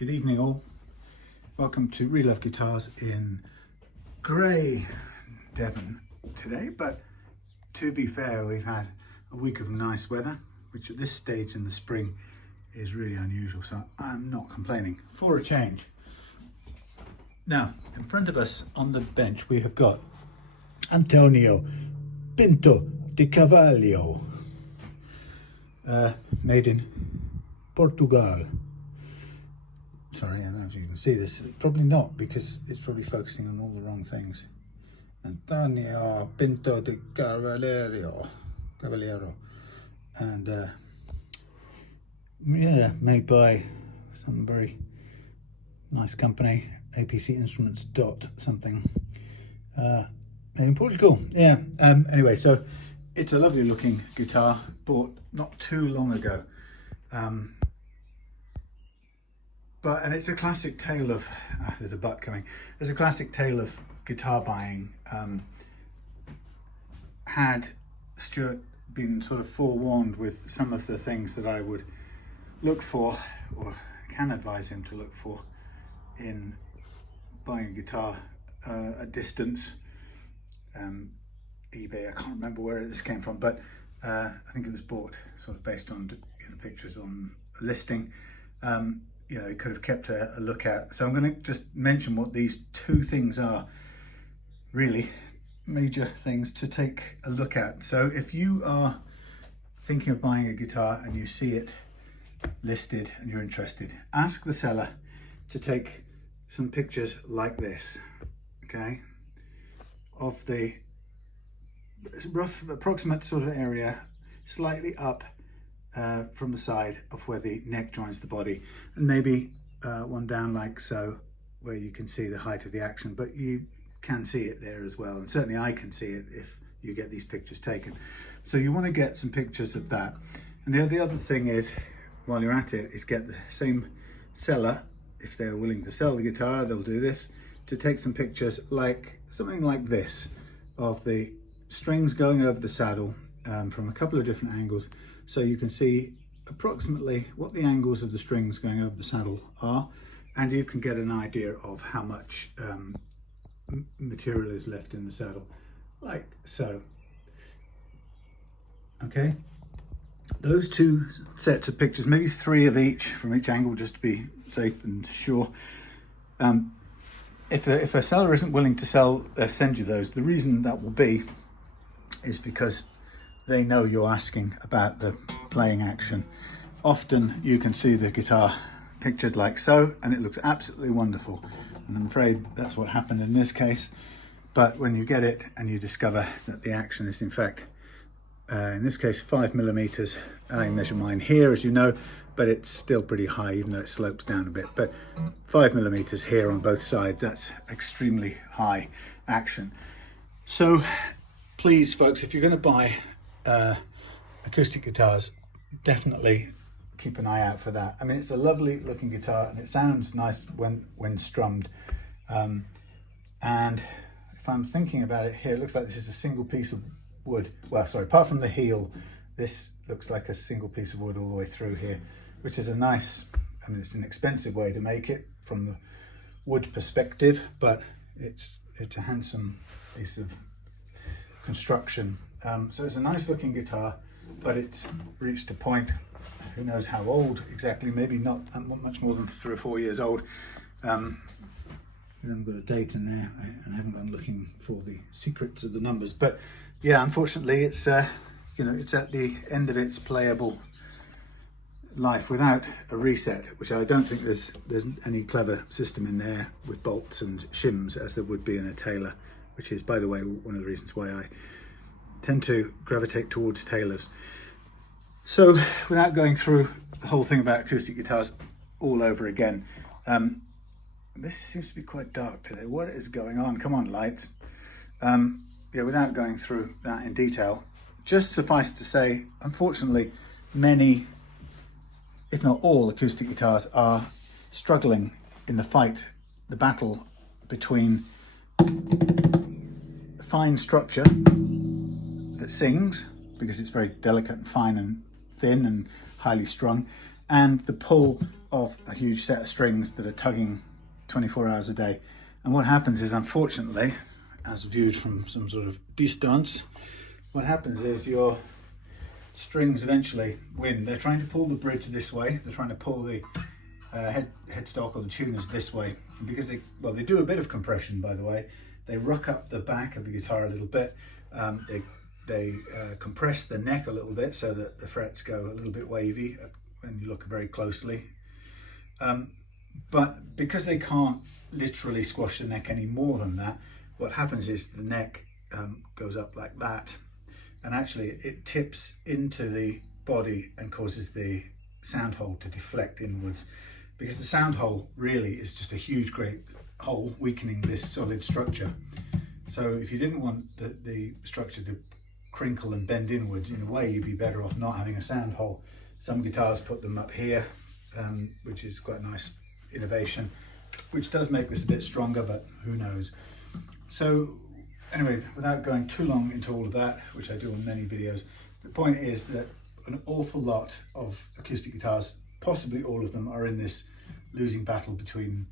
Good evening all. Welcome to Relove Guitars in grey Devon today, but to be fair, we've had a week of nice weather, which at this stage in the spring is really unusual, so I'm not complaining for a change. Now, in front of us on the bench, we have got Antonio Pinto Carvalho, made in Portugal. Sorry, I don't know if you can see this. Probably not, because it's probably focusing on all the wrong things. Antonio Pinto Carvalho. And yeah, made by some very nice company, APC Instruments dot something. In Portugal, yeah. Anyway, so it's a lovely looking guitar, bought not too long ago. And it's a classic tale of, there's a butt coming. There's a classic tale of guitar buying. Had Stewart been sort of forewarned with some of the things that I would look for, or can advise him to look for, in buying a guitar at distance, eBay, I can't remember where this came from, but I think it was bought sort of based on pictures on a listing. You know, he could have kept a look at. So I'm going to just mention what these two things are, really major things to take a look at. So if you are thinking of buying a guitar and you see it listed and you're interested, ask the seller to take some pictures like this, okay, of the rough approximate sort of area, slightly up from the side of where the neck joins the body, and maybe one down like so, where you can see the height of the action, but you can see it there as well, and certainly I can see it if you get these pictures taken. So you want to get some pictures of that. And the other thing is, while you're at it, is get the same seller, if they're willing to sell the guitar, they'll do this, to take some pictures like something like this, of the strings going over the saddle from a couple of different angles, so you can see approximately what the angles of the strings going over the saddle are, and you can get an idea of how much material is left in the saddle, like so. Okay, those two sets of pictures, maybe three of each from each angle, just to be safe and sure. If a seller isn't willing to send you those, the reason that will be is because they know you're asking about the playing action. Often you can see the guitar pictured like so, and it looks absolutely wonderful. And I'm afraid that's what happened in this case. But when you get it and you discover that the action is in fact, in this case, 5mm. I measure mine here, as you know, but it's still pretty high, even though it slopes down a bit. But 5mm here on both sides, that's extremely high action. So please, folks, if you're going to buy acoustic guitars, definitely keep an eye out for that. I mean, it's a lovely looking guitar and it sounds nice when strummed. And if I'm thinking about it here, it looks like this is a single piece of wood. Well, sorry, apart from the heel, this looks like a single piece of wood all the way through here, which is a nice, I mean, it's an expensive way to make it from the wood perspective, but it's a handsome piece of construction. So it's a nice looking guitar, but it's reached a point, who knows how old exactly, maybe not much more than 3 or 4 years old. We haven't got a date in there, and I haven't gone looking for the secrets of the numbers, but yeah, unfortunately it's you know, it's at the end of its playable life without a reset, which I don't think there's any clever system in there with bolts and shims as there would be in a Taylor, which is, by the way, one of the reasons why I tend to gravitate towards Taylors. So without going through the whole thing about acoustic guitars all over again, this seems to be quite dark today. What is going on? Come on, lights. Yeah, without going through that in detail, just suffice to say, unfortunately, many, if not all, acoustic guitars are struggling in the fight, the battle between the fine structure that sings, because it's very delicate and fine and thin and highly strung, and the pull of a huge set of strings that are tugging 24 hours a day. And what happens is, unfortunately, as viewed from some sort of distance, what happens is your strings eventually win. They're trying to pull the bridge this way, they're trying to pull the headstock or the tuners this way, and because they do a bit of compression, by the way. They ruck up the back of the guitar a little bit. They compress the neck a little bit so that the frets go a little bit wavy when you look very closely. But because they can't literally squash the neck any more than that, what happens is the neck goes up like that, and actually it tips into the body and causes the sound hole to deflect inwards, because the sound hole really is just a huge great hole weakening this solid structure. So if you didn't want the structure to crinkle and bend inwards, in a way you'd be better off not having a sound hole. Some guitars put them up here, which is quite a nice innovation, which does make this a bit stronger, but who knows. So anyway, without going too long into all of that, which I do on many videos, the point is that an awful lot of acoustic guitars, possibly all of them, are in this losing battle between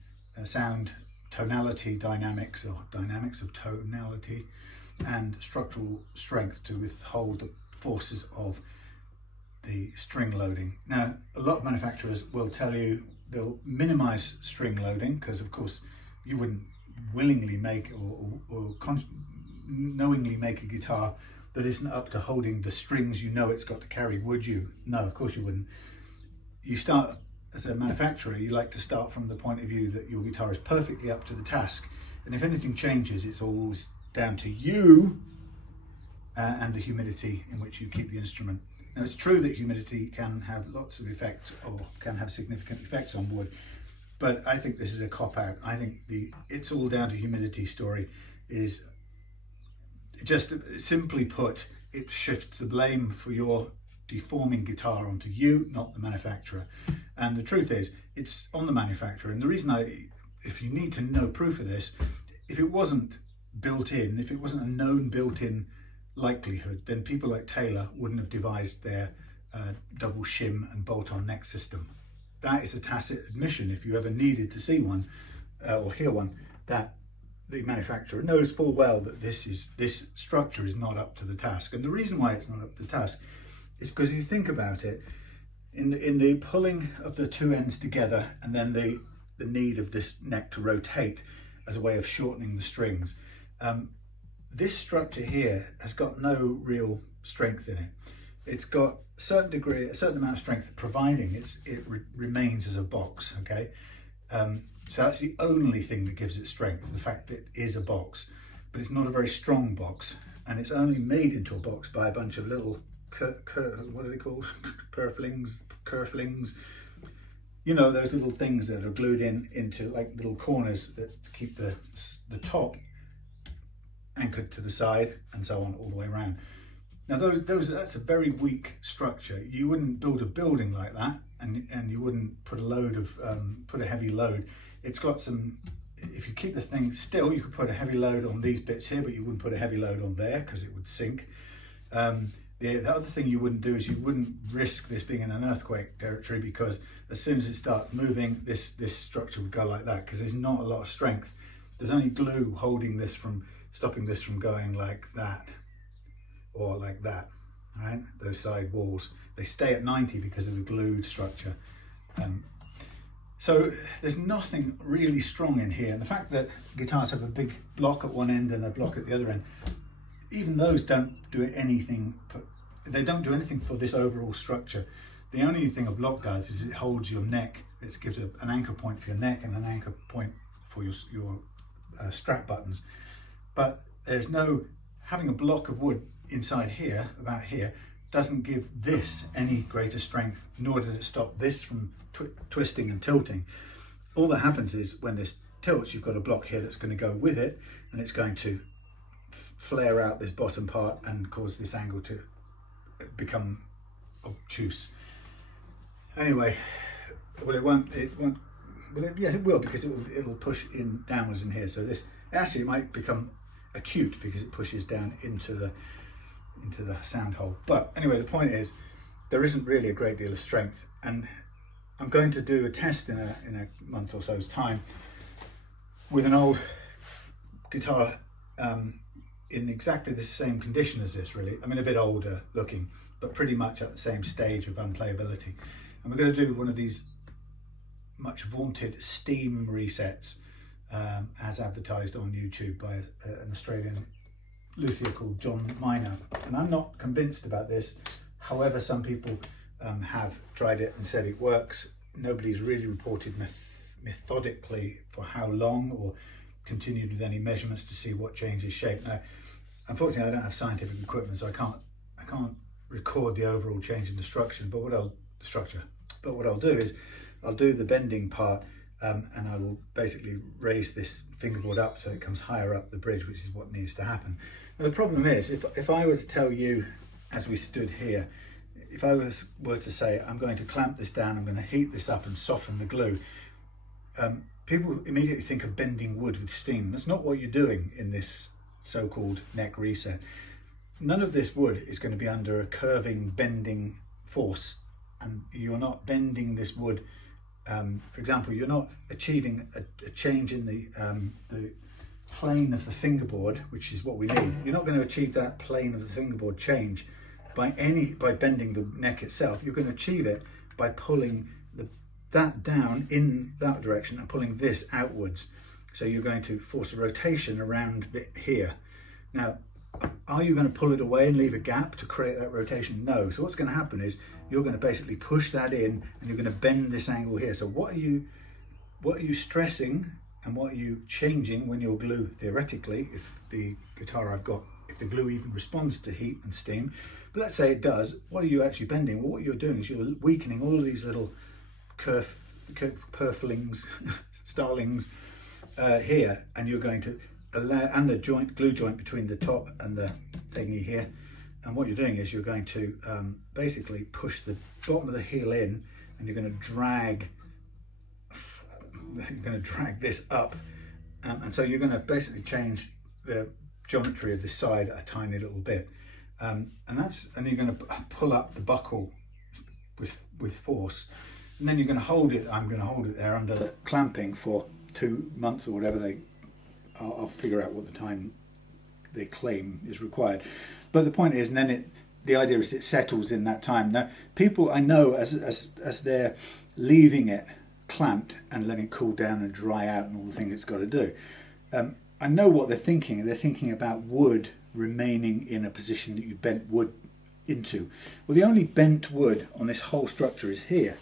sound tonality dynamics, or dynamics of tonality, and structural strength to withhold the forces of the string loading. Now, a lot of manufacturers will tell you they'll minimize string loading, because of course you wouldn't willingly make or knowingly make a guitar that isn't up to holding the strings you know it's got to carry, would you? No, of course you wouldn't. You start, as a manufacturer, you like to start from the point of view that your guitar is perfectly up to the task, and if anything changes, it's always down to you and the humidity in which you keep the instrument. Now, it's true that humidity can have lots of effects, or can have significant effects on wood, but I think this is a cop-out. I think the "it's all down to humidity" story is just, simply put, it shifts the blame for your deforming guitar onto you, not the manufacturer. And the truth is, it's on the manufacturer. And the reason if you need to know proof of this, if it wasn't built in, if it wasn't a known built-in likelihood, then people like Taylor wouldn't have devised their double shim and bolt-on neck system. That is a tacit admission, if you ever needed to see one or hear one, that the manufacturer knows full well that this structure is not up to the task. And the reason why it's not up to the task is because, if you think about it, in the pulling of the two ends together, and then the need of this neck to rotate as a way of shortening the strings, this structure here has got no real strength in it. It's got a certain amount of strength, providing it remains as a box, okay? So that's the only thing that gives it strength, the fact that it is a box, but it's not a very strong box, and it's only made into a box by a bunch of little what are they called? Kerflings. You know, those little things that are glued into like little corners that keep the top anchored to the side, and so on all the way around. Now that's a very weak structure. You wouldn't build a building like that, and you wouldn't put a heavy load. It's got some, if you keep the thing still, you could put a heavy load on these bits here, but you wouldn't put a heavy load on there because it would sink. The other thing you wouldn't do is you wouldn't risk this being in an earthquake territory, because as soon as it starts moving, this structure would go like that, because there's not a lot of strength. There's only glue holding this stopping this from going like that or like that, right? Those side walls, they stay at 90 because of the glued structure. So there's nothing really strong in here. And the fact that guitars have a big block at one end and a block at the other end, even those don't do anything. They don't do anything for this overall structure. The only thing a block does is it holds your neck. It gives an anchor point for your neck and an anchor point for your strap buttons. But there's no, having a block of wood inside here, about here, doesn't give this any greater strength, nor does it stop this from twisting and tilting. All that happens is when this tilts, you've got a block here that's going to go with it, and it's going to flare out this bottom part and cause this angle to become obtuse. Anyway, well, it won't, well, yeah, it will, because it'll push in downwards in here. So this, actually, it might become acute because it pushes down into the sound hole. But anyway, the point is, there isn't really a great deal of strength, and I'm going to do a test in a month or so's time with an old guitar in exactly the same condition as this, really. I mean, a bit older looking, but pretty much at the same stage of unplayability. And we're going to do one of these much vaunted Steam resets as advertised on YouTube by an Australian luthier called John Miner. And I'm not convinced about this. However, some people have tried it and said it works. Nobody's really reported methodically for how long or continued with any measurements to see what changes shape. Now, unfortunately, I don't have scientific equipment, so I can't record the overall change in the structure. But what I'll do is I'll do the bending part, and I will basically raise this fingerboard up so it comes higher up the bridge, which is what needs to happen. Now, the problem is, if I were to tell you, as we stood here, if I were to say, I'm going to clamp this down, I'm going to heat this up and soften the glue, people immediately think of bending wood with steam. That's not what you're doing in this so-called neck reset. None of this wood is going to be under a curving, bending force, and you're not bending this wood. For example, you're not achieving a change in the plane of the fingerboard, which is what we need. You're not going to achieve that plane of the fingerboard change by bending the neck itself. You're going to achieve it by pulling that down in that direction and pulling this outwards. So you're going to force a rotation around here. Now, are you going to pull it away and leave a gap to create that rotation? No. So what's going to happen is you're going to basically push that in and you're going to bend this angle here. So what are you stressing and what are you changing when your glue, theoretically, if the guitar I've got, if the glue even responds to heat and steam, but let's say it does, what are you actually bending? Well, what you're doing is you're weakening all of these little purflings, starlings here, and you're going to allow, and the glue joint between the top and the thingy here, and what you're doing is you're going to basically push the bottom of the heel in, and you're going to drag this up, and so you're going to basically change the geometry of this side a tiny little bit, and you're going to pull up the buckle with force. And then you're going to hold it. I'm going to hold it there under clamping for 2 months or whatever I'll figure out what the time they claim is required. But the point is, and then the idea is it settles in that time. Now, people I know, as they're leaving it clamped and letting it cool down and dry out and all the things it's got to do, I know what they're thinking. They're thinking about wood remaining in a position that you bent wood into. Well, the only bent wood on this whole structure is here.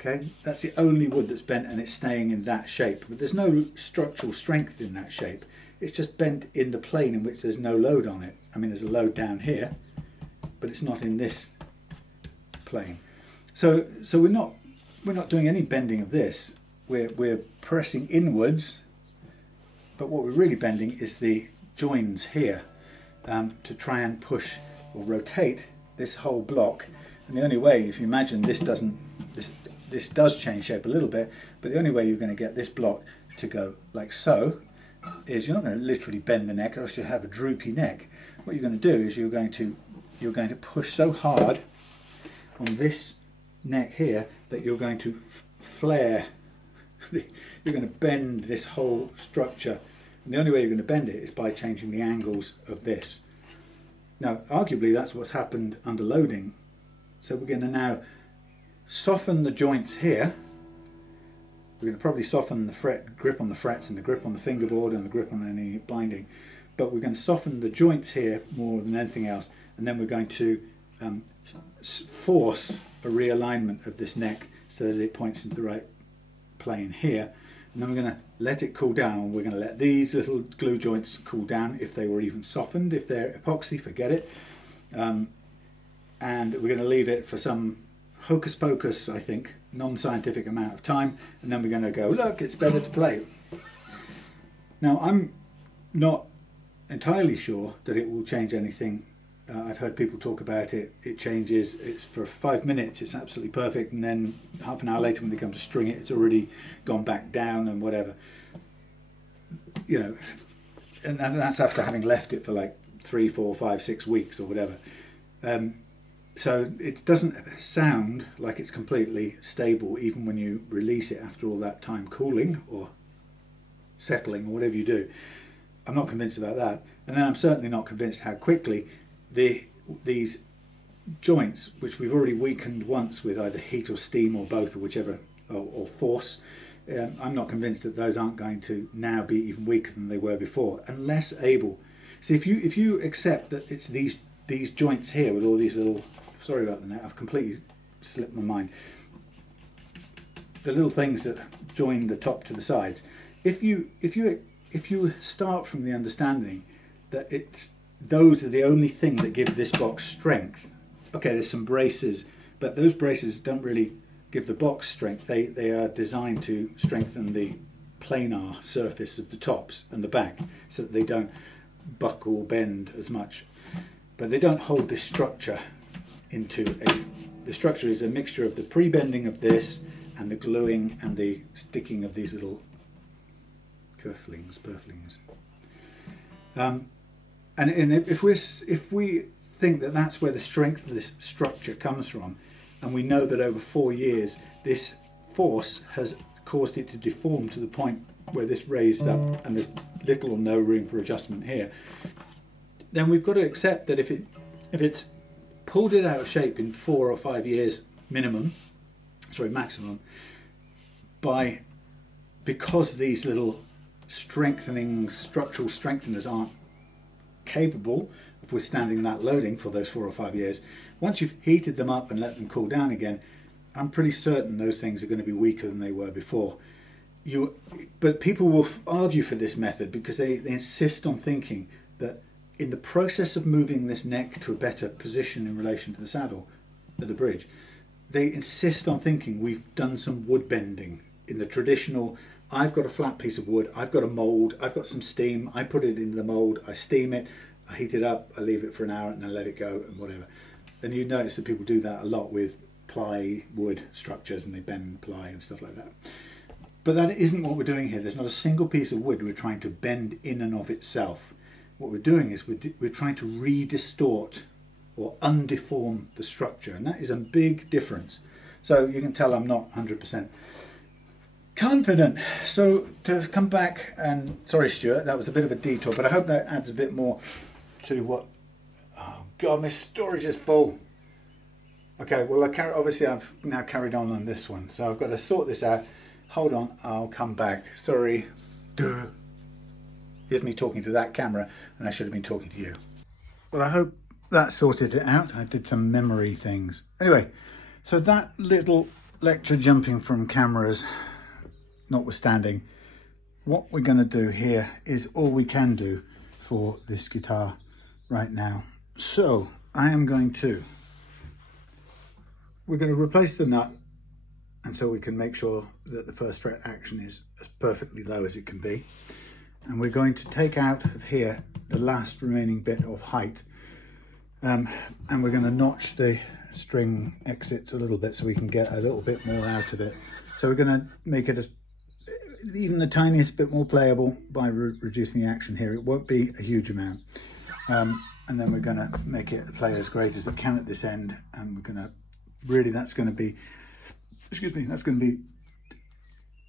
Okay, that's the only wood that's bent and it's staying in that shape. But there's no structural strength in that shape. It's just bent in the plane in which there's no load on it. I mean, there's a load down here, but it's not in this plane. So we're not doing any bending of this. We're pressing inwards, but what we're really bending is the joins here to try and push or rotate this whole block. And the only way, if you imagine this does change shape a little bit, but the only way you're going to get this block to go like so is you're not going to literally bend the neck, or else you have a droopy neck. What you're going to do is you're going to push so hard on this neck here that you're going to flare. You're going to bend this whole structure, and the only way you're going to bend it is by changing the angles of this. Now, arguably, that's what's happened under loading. So we're going to now soften the joints here. We're going to probably soften the grip on the frets and the grip on the fingerboard and the grip on any binding, but we're going to soften the joints here more than anything else, and then we're going to force a realignment of this neck so that it points into the right plane here, and then we're going to let it cool down. We're going to let these little glue joints cool down if they were even softened. If they're epoxy, forget it, and we're going to leave it for some hocus pocus, I think, non-scientific amount of time, and then we're going to go, look, it's better to play. Now, I'm not entirely sure that it will change anything. I've heard people talk about it. It changes. It's for 5 minutes, it's absolutely perfect, and then half an hour later when they come to string it, it's already gone back down and whatever. You know, and that's after having left it for like 3, 4, 5, 6 weeks or whatever. So it doesn't sound like it's completely stable even when you release it after all that time cooling or settling or whatever you do. I'm not convinced about that. And then I'm certainly not convinced how quickly these joints, which we've already weakened once with either heat or steam or both or whichever, or force, I'm not convinced that those aren't going to now be even weaker than they were before, unless able. See, if you accept that it's these joints here with all these little, sorry about the net, I've completely slipped my mind, the little things that join the top to the sides. If you start from the understanding that those are the only thing that give this box strength. Okay, there's some braces, but those braces don't really give the box strength. They are designed to strengthen the planar surface of the tops and the back so that they don't buckle or bend as much. But they don't hold this structure the structure is a mixture of the pre-bending of this and the gluing and the sticking of these little purflings. And if we think that that's where the strength of this structure comes from, and we know that over 4 years this force has caused it to deform to the point where this raised up and there's little or no room for adjustment here, then we've got to accept that if it's pulled it out of shape in 4 or 5 years maximum, because these little structural strengtheners aren't capable of withstanding that loading for those 4 or 5 years, once you've heated them up and let them cool down again, I'm pretty certain those things are going to be weaker than they were before. But people will argue for this method because they insist on thinking that in the process of moving this neck to a better position in relation to the saddle, to the bridge, they insist on thinking we've done some wood bending in the traditional, I've got a flat piece of wood, I've got a mould, I've got some steam, I put it into the mould, I steam it, I heat it up, I leave it for an hour and then let it go and whatever. Then you notice that people do that a lot with plywood structures and they bend ply and stuff like that. But that isn't what we're doing here. There's not a single piece of wood we're trying to bend in and of itself. What we're doing is we're trying to re-distort or undeform the structure, and that is a big difference. So you can tell I'm not 100% confident. So to come back, and sorry Stuart, that was a bit of a detour, but I hope that adds a bit more to what, oh God, my storage is full. Okay, well obviously I've now carried on this one, so I've got to sort this out. Hold on, I'll come back. Sorry. Duh. Here's me talking to that camera, and I should have been talking to you. Well, I hope that sorted it out. I did some memory things. Anyway, so that little lecture jumping from cameras notwithstanding, what we're going to do here is all we can do for this guitar right now. So we're going to replace the nut, and so we can make sure that the first fret action is as perfectly low as it can be. And we're going to take out of here the last remaining bit of height, and we're going to notch the string exits a little bit so we can get a little bit more out of it. So we're going to make it as even the tiniest bit more playable by reducing the action here. It won't be a huge amount. And then we're going to make it play as great as it can at this end, and we're going to really, that's going to be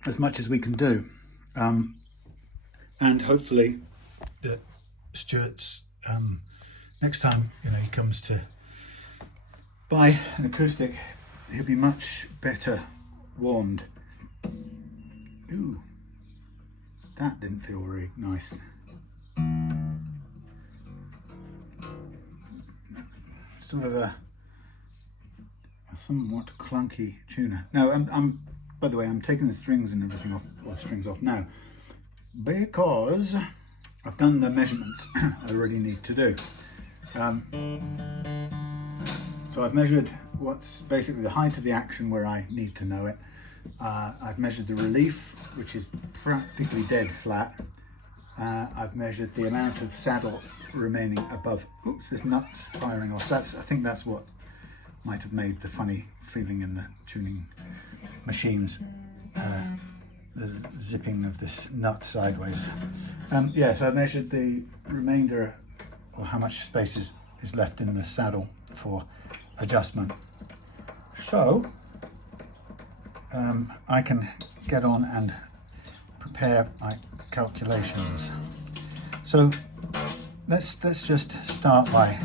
as much as we can do. And hopefully that Stewart's next time he comes to buy an acoustic, he'll be much better warned. Ooh, that didn't feel very nice. Sort of a somewhat clunky tuner. No, I'm by the way, I'm taking the strings and everything off, or the strings off now, because I've done the measurements I really need to do. So I've measured what's basically the height of the action where I need to know it. I've measured the relief, which is practically dead flat. I've measured the amount of saddle remaining above. Oops, this nut's firing off. I think that's what might have made the funny feeling in the tuning machines. The zipping of this nut sideways. Yeah, so I measured the remainder, or how much space is left in the saddle for adjustment. So I can get on and prepare my calculations. So let's just start by,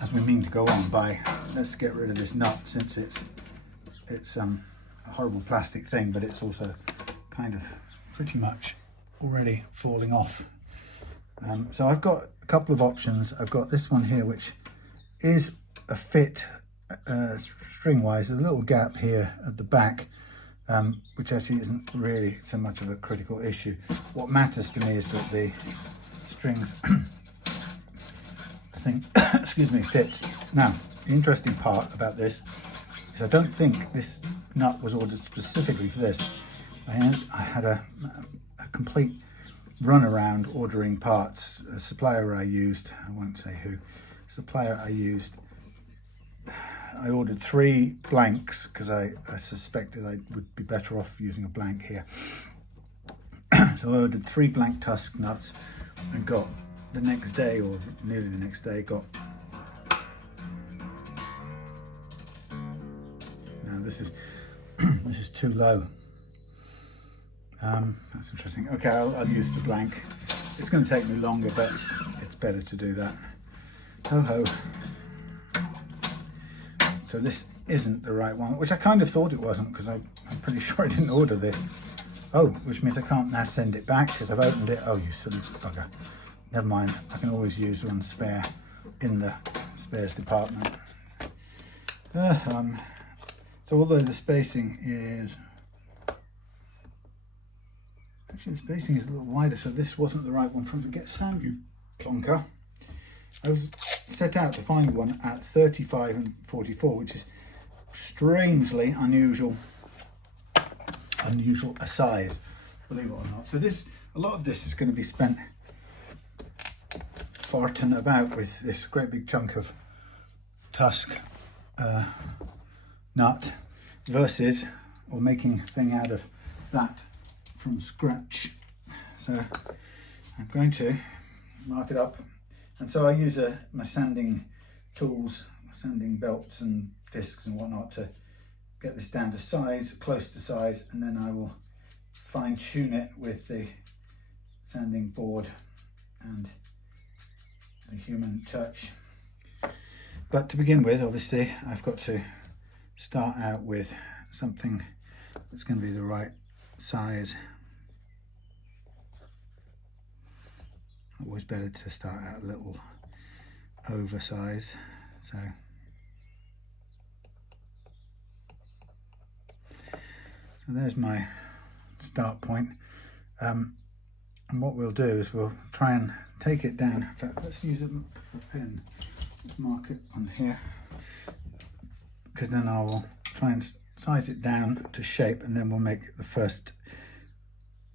as we mean to go on, by let's get rid of this nut, since it's a horrible plastic thing, but it's also kind of pretty much already falling off. So I've got a couple of options. I've got this one here, which is a fit string wise. There's a little gap here at the back, which actually isn't really so much of a critical issue. What matters to me is that the strings I think excuse me, fits. Now the interesting part about this is I don't think this nut was ordered specifically for this. I had a complete run around ordering parts. A supplier I used, I won't say who, supplier I used, I ordered 3 blanks because I suspected I would be better off using a blank here. So I ordered 3 blank Tusq nuts and got the next day, or nearly the next day, got, now this is this is too low. That's interesting. Okay, I'll use the blank. It's going to take me longer, but it's better to do that. Ho ho. So this isn't the right one, which I kind of thought it wasn't, because I'm pretty sure I didn't order this. Oh, which means I can't now send it back because I've opened it. Oh, you silly bugger. Never mind, I can always use one spare in the spares department. So although the spacing is, actually the spacing is a little wider, so this wasn't the right one for him to get sound, you plonker. I was set out to find one at 35 and 44, which is strangely unusual a size, believe it or not. So this, a lot of this is going to be spent farting about with this great big chunk of Tusq nut versus, or making a thing out of that from scratch. So I'm going to mark it up, and so I use my sanding tools, sanding belts and discs and whatnot to get this down to size, close to size, and then I will fine tune it with the sanding board and the human touch. But to begin with, obviously I've got to start out with something that's going to be the right size. Always better to start out a little oversized. So there's my start point. And what we'll do is we'll try and take it down. In fact, let's use a pen. Let's mark it on here, because then I will try and size it down to shape, and then we'll make the first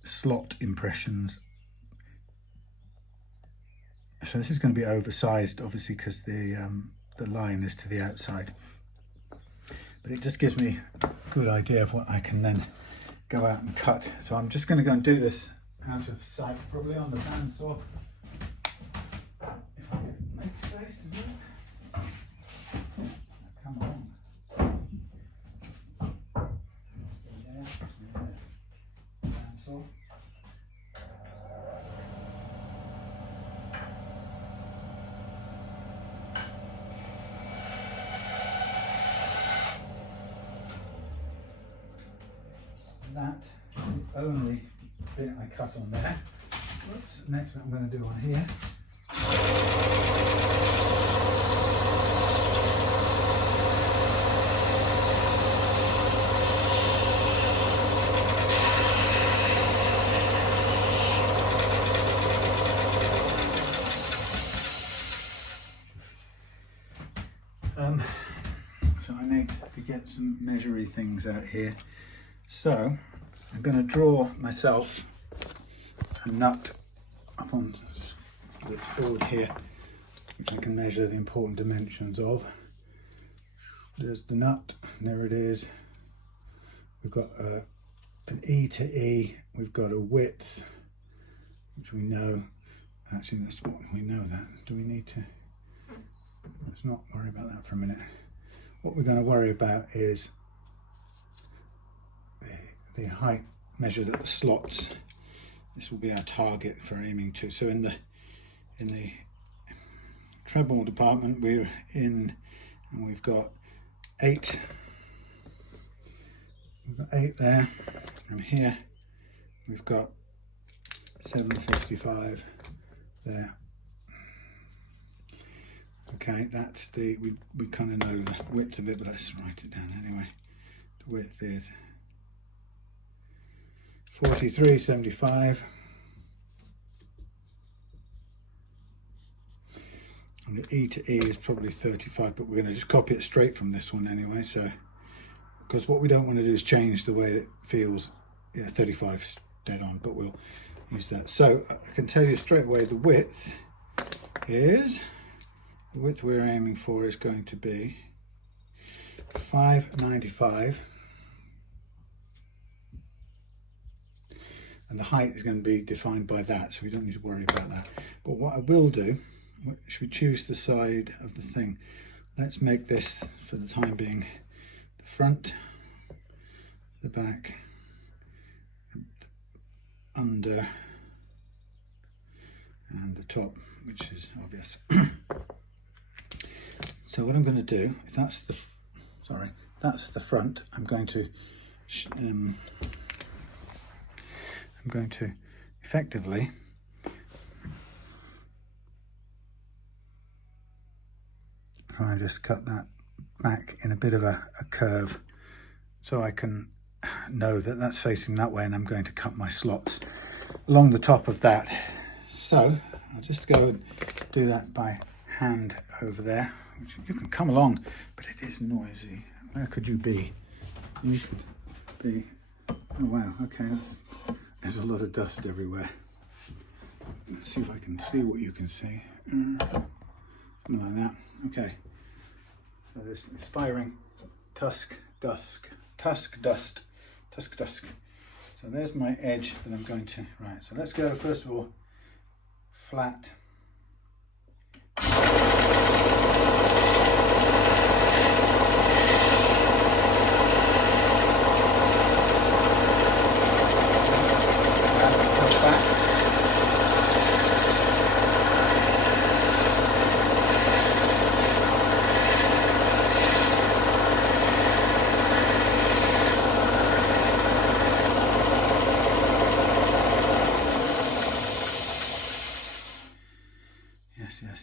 slot impressions. So this is going to be oversized, obviously, because the line is to the outside. But it just gives me a good idea of what I can then go out and cut. So I'm just going to go and do this out of sight, probably on the bandsaw, if I can make space to do it. Come on. There. Bandsaw. That is the only bit I cut on there. Whoops, next bit I'm going to do on here. So I need to get some measury things out here. So I'm going to draw myself a nut up on this board here, which I can measure the important dimensions of. There's the nut, there it is. We've got an E to E, we've got a width, which we know. Actually, we know that. Do we need to? Let's not worry about that for a minute. what we're going to worry about is the height measured at the slots. This will be our target for aiming to. So in the treble department we're in, and we've got 8. We've got 8 there, and here we've got 755 there. Okay, that's the, we kind of know the width of it, but let's write it down anyway. The width is 43.75, and the E to E is probably 35, but we're going to just copy it straight from this one anyway. So, because what we don't want to do is change the way it feels. Yeah, 35 is dead on, but we'll use that. So I can tell you straight away the width is, the width we're aiming for is going to be 595, and the height is going to be defined by that, so we don't need to worry about that. But what I will do, should we choose the side of the thing? Let's make this, for the time being, the front, the back, under, and the top, which is obvious. So what I'm going to do, if that's the that's the front, I'm going to effectively try and just cut that back in a bit of a curve, so I can know that that's facing that way, and I'm going to cut my slots along the top of that. So I'll just go and do that by hand over there. You can come along, but it is noisy. Where could you be? You could be, oh wow, okay, there's a lot of dust everywhere. Let's see if I can see what you can see. Something like that. Okay, so this is firing Tusq dust. So there's my edge that I'm going to, right, so let's go first of all flat.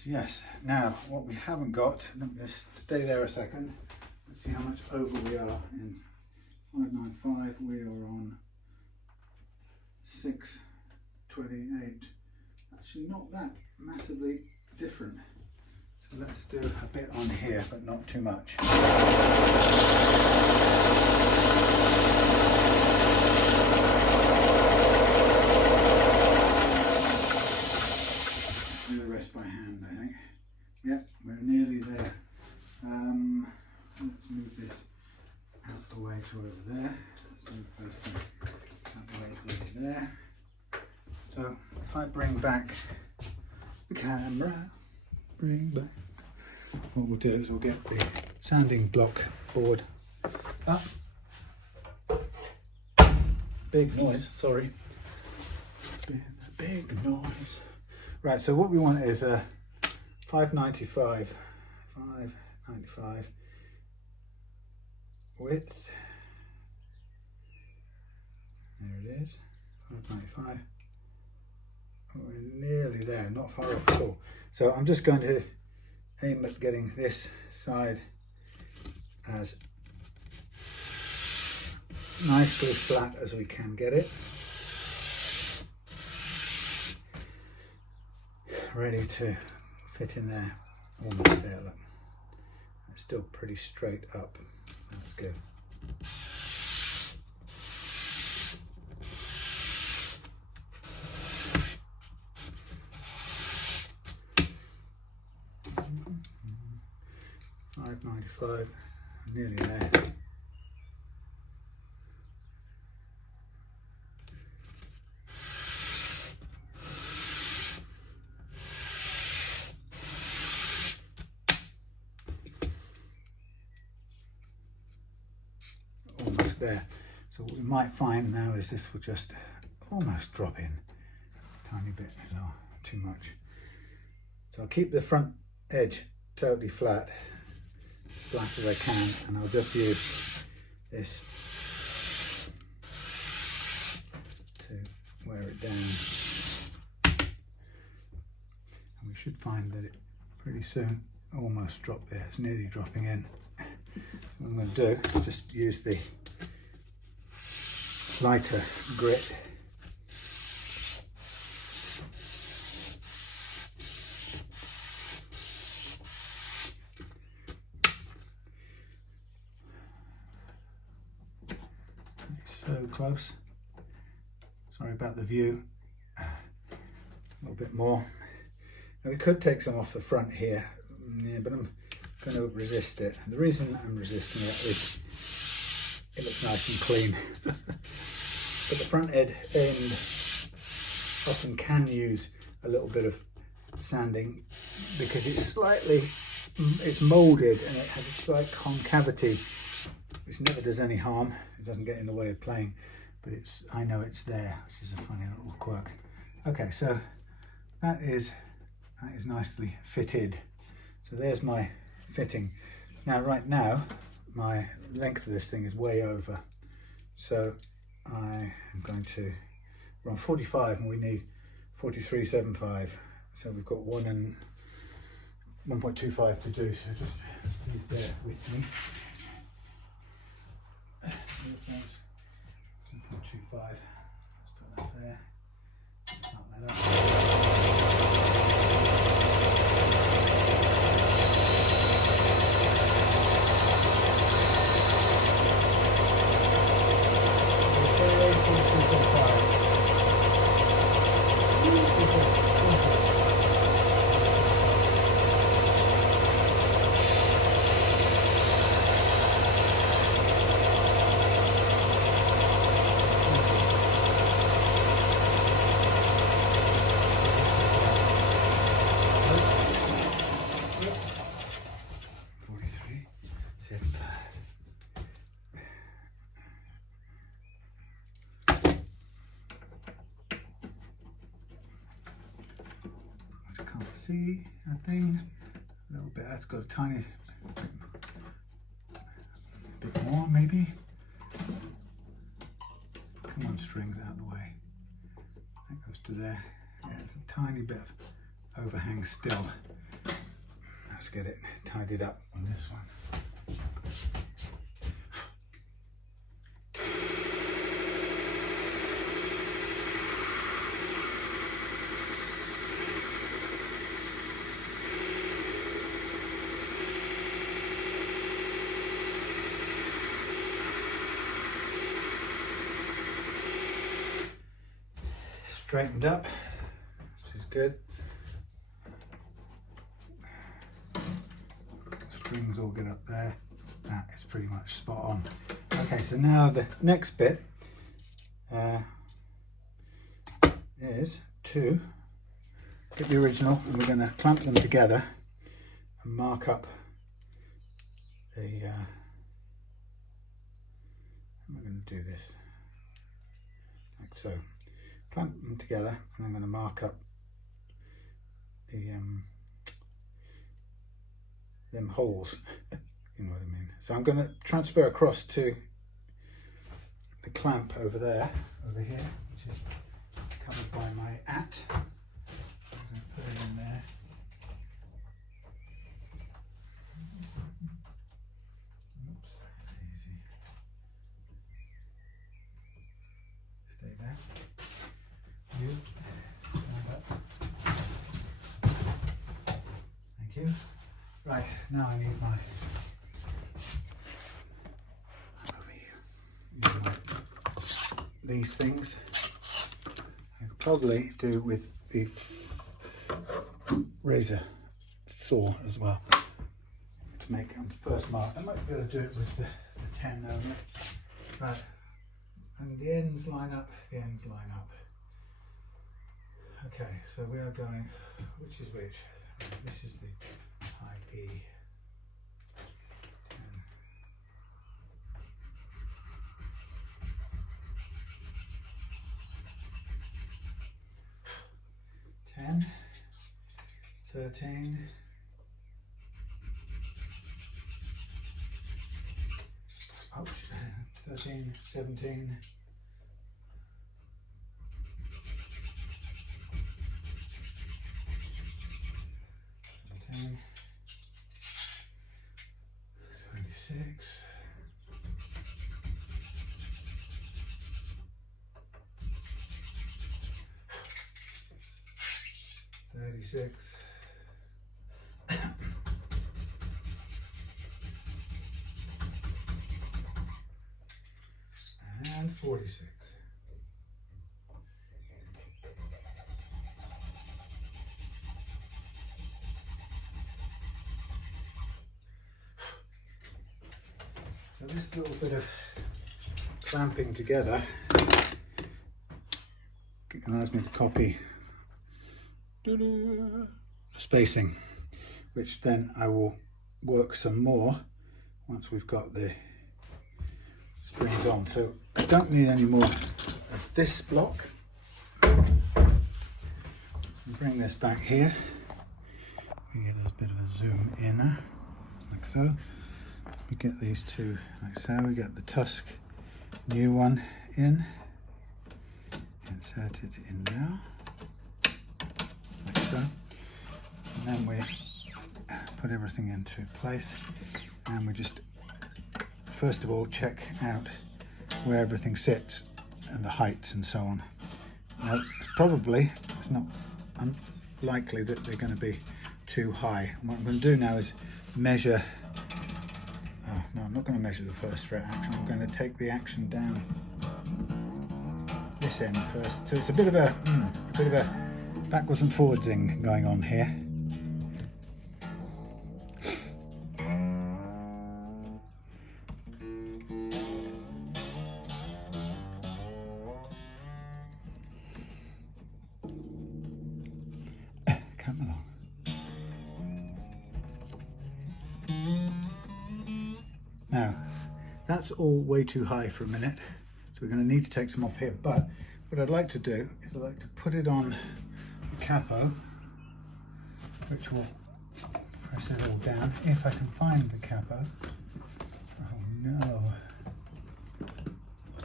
Yes. Now, what we haven't got, let me just stay there a second. Let's see how much over we are in 595. We are on 628. Actually, not that massively different. So let's do a bit on here, but not too much. Do the rest by hand, I think. Yeah, we're nearly there. Let's move this out the way to over there. Let's move first thing out the way to over there. So if I bring back the camera, what we'll do is we'll get the sanding block board up. Big noise, sorry. Big noise. Right, so what we want is a 595 width. There it is, 595. We're nearly there, not far off at all. So I'm just going to aim at getting this side as nicely flat as we can get it. Ready to fit in there. Almost there, look. It's still pretty straight up. That's good. $5.95, nearly there. there. So what we might find now is this will just almost drop in a tiny bit, no, too much. So I'll keep the front edge totally flat as I can, and I'll just use this to wear it down. And we should find that it pretty soon almost dropped there. It's nearly dropping in. What I'm going to do is just use the lighter grit so close. Sorry about the view. A little bit more. Now we could take some off the front here, yeah, but I'm going to resist it. And the reason I'm resisting it is it looks nice and clean. But the front end often can use a little bit of sanding because it's molded and it has a slight concavity, which never does any harm. It doesn't get in the way of playing, but I know it's there, which is a funny little quirk. Okay, so that is nicely fitted. So there's my fitting. Now right now my length of this thing is way over, so I am going to run 45 and we need 43.75, so we've got 1.25 to do, so just please bear with me. 1.25, let's put that there, start that up. See that thing? A little bit, that's got a tiny bit more maybe. Come on, strings out of the way. That goes to there. Yeah, there's a tiny bit of overhang still. Let's get it tidied up on this one. Straightened up, which is good. Strings all get up there. That is pretty much spot on. Okay, so now the next bit is to get the original, and we're going to clamp them together and mark up the. We're going to do this like so. Clamp them together, and I'm going to mark up the them holes. You know what I mean. So I'm going to transfer across to the clamp over here, which is covered by my at. I'm going to put it in there. Oops, easy. Stay there. You stand up. Thank you. Right, now I need my over here. These things I could probably do with the razor saw as well to make the first mark. I might be able to do it with the 10 only. Right, and the ends line up, the ends line up. Okay, so we are going, which is which? This is the high E. 10, 13, 13, 17, 26, 36, and 46. So this little bit of clamping together allows me to copy the spacing, which then I will work some more once we've got the springs on. So I don't need any more of this block. Bring this back here. We get a bit of a zoom in, like so. We get these two like so. We get the Tusq new one in. Insert it in now, like so. And then we put everything into place, and we just first of all check out where everything sits and the heights and so on. Now probably it's not unlikely that they're going to be too high. And what I'm going to do now is measure. Oh no, I'm not going to measure the first fret action. I'm going to take the action down this end first. So it's a bit of a backwards and forwardsing going on here. Come along. Now, that's all way too high for a minute, so we're going to need to take some off here. But what I'd like to do is I'd like to put it on the capo, which will press it all down, if I can find the capo. Oh no.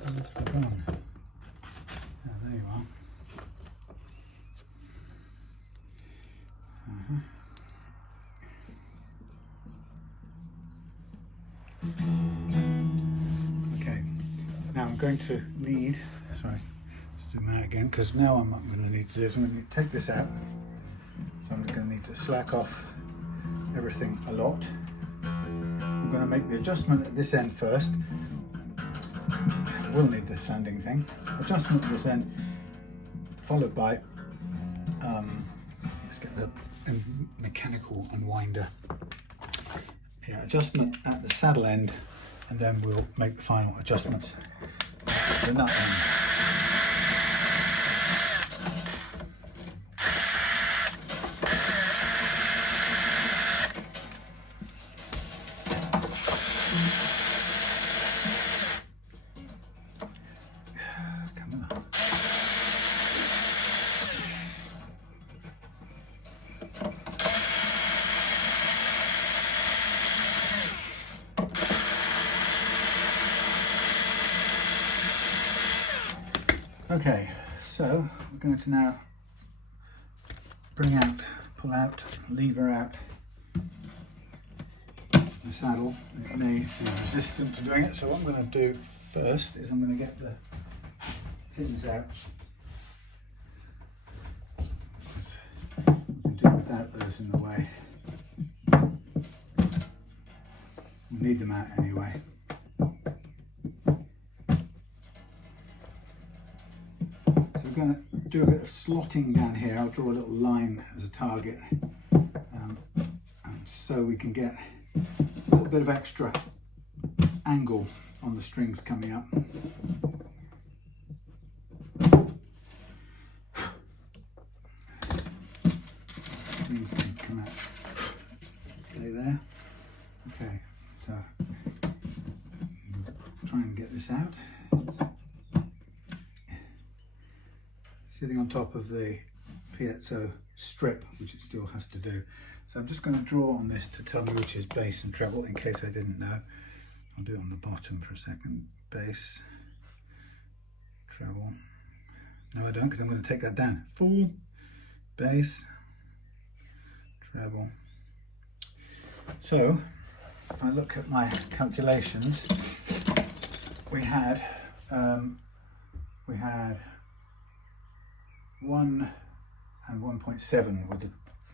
What's gone? Oh, there you are. Okay, now I'm going to need, sorry, let's zoom out again, because now I'm going to need to do is I'm going to need to take this out. So I'm going to need to slack off everything a lot. I'm going to make the adjustment at this end first. I will need the sanding thing. Adjustment at this end, followed by, let's get the mechanical unwinder. Yeah, adjustment at the saddle end, and then we'll make the final adjustments at the nut end. Come on. Okay, so we're going to now bring out, pull out, lever out the saddle. It may be resistant to doing it, so what I'm going to do first is I'm going to get the pins out. We can do without those in the way. We need them out anyway. Going to do a bit of slotting down here. I'll draw a little line as a target, and so we can get a little bit of extra angle on the strings coming up. Strings can come out, stay there. Okay, so try and get this out. Sitting on top of the piezo strip, which it still has to do. So I'm just going to draw on this to tell me which is bass and treble, in case I didn't know. I'll do it on the bottom for a second. Bass, treble. No, I don't, because I'm going to take that down. Full, bass, treble. So if I look at my calculations, we had 1 and 1.7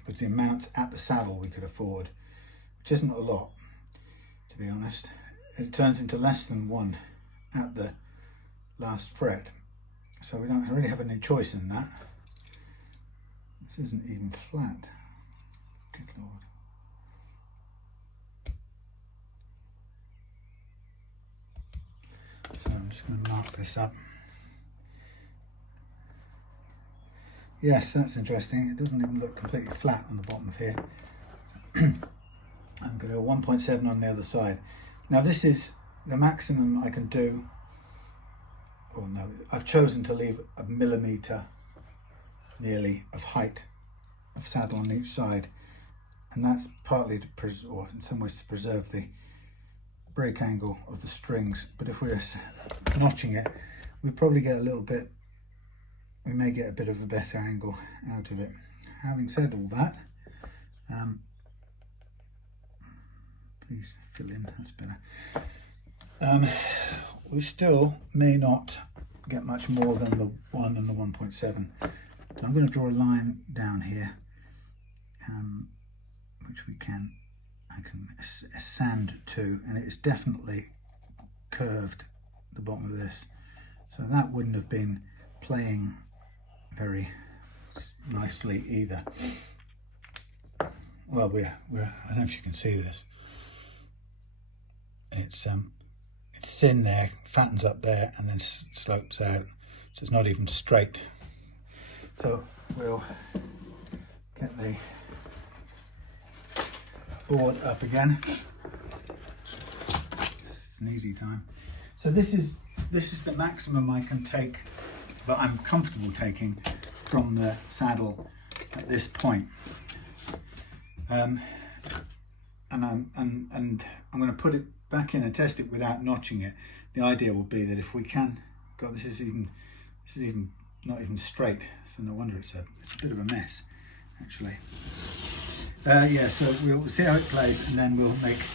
was the amount at the saddle we could afford, which isn't a lot, to be honest. It turns into less than 1 at the last fret, so we don't really have any choice in that. This isn't even flat. Good Lord. So I'm just going to mark this up. Yes, that's interesting. It doesn't even look completely flat on the bottom of here. I'm going to do a 1.7 on the other side. Now this is the maximum I can do. Oh no, I've chosen to leave a millimetre nearly of height of saddle on each side, and that's partly to or in some ways to preserve the break angle of the strings. But if we're notching it, we probably get a little bit, we may get a bit of a better angle out of it. Having said all that, please fill in, that's better. We still may not get much more than the 1 and the 1.7. So I'm going to draw a line down here, which I can sand to, and it is definitely curved, the bottom of this. So that wouldn't have been playing very nicely either. Well, I don't know if you can see this. It's thin there, fattens up there, and then slopes out, so it's not even straight. So we'll get the board up again. It's an easy time. So this is the maximum I can take, that I'm comfortable taking from the saddle at this point. And I'm going to put it back in and test it without notching it. The idea will be that if we can, God, this is even not even straight, so no wonder it's a bit of a mess, actually. Yeah, so we'll see how it plays, and then we'll make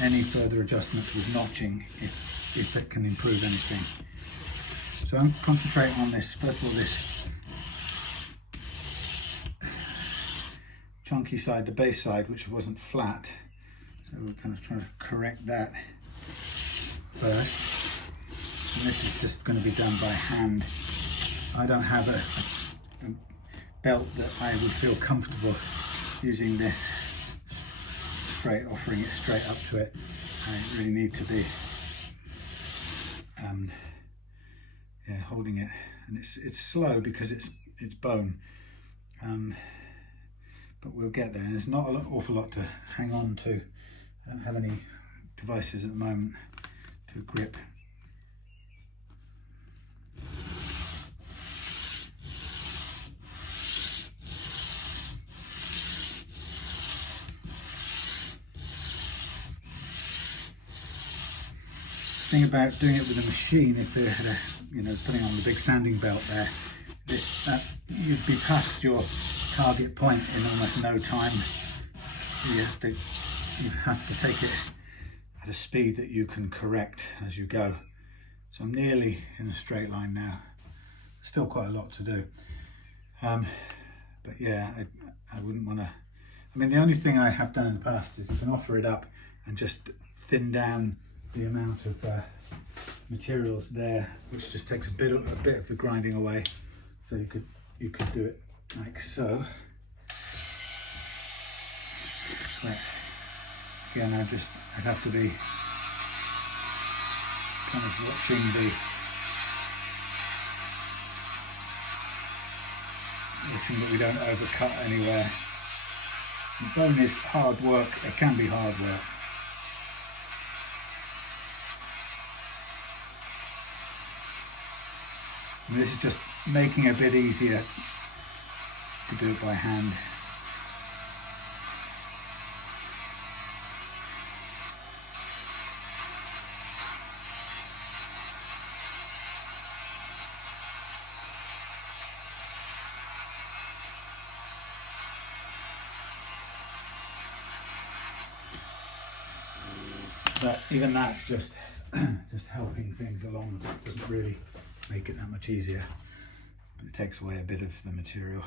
any further adjustments with notching if it can improve anything. So I'm concentrating on this, first of all, this chunky side, the bass side, which wasn't flat. So we're kind of trying to correct that first. And this is just going to be done by hand. I don't have a belt that I would feel comfortable using this straight, offering it straight up to it. I really need to be yeah, holding it, and it's slow because it's bone, but we'll get there. And there's not an awful lot to hang on to. I don't have any devices at the moment to grip. The thing about doing it with a machine, if they had putting on the big sanding belt there, you'd be past your target point in almost no time. You have to take it at a speed that you can correct as you go. So I'm nearly in a straight line now. Still quite a lot to do. But yeah, I wouldn't want to. I mean, the only thing I have done in the past is you can offer it up and just thin down the amount of materials there, which just takes a bit of the grinding away. So you could do it like so. But again, I'd have to be kind of watching that we don't overcut anywhere. The bone is hard work. It can be hard work. And this is just making it a bit easier to do it by hand. But even that's just helping things along. It doesn't really make it that much easier, but it takes away a bit of the material.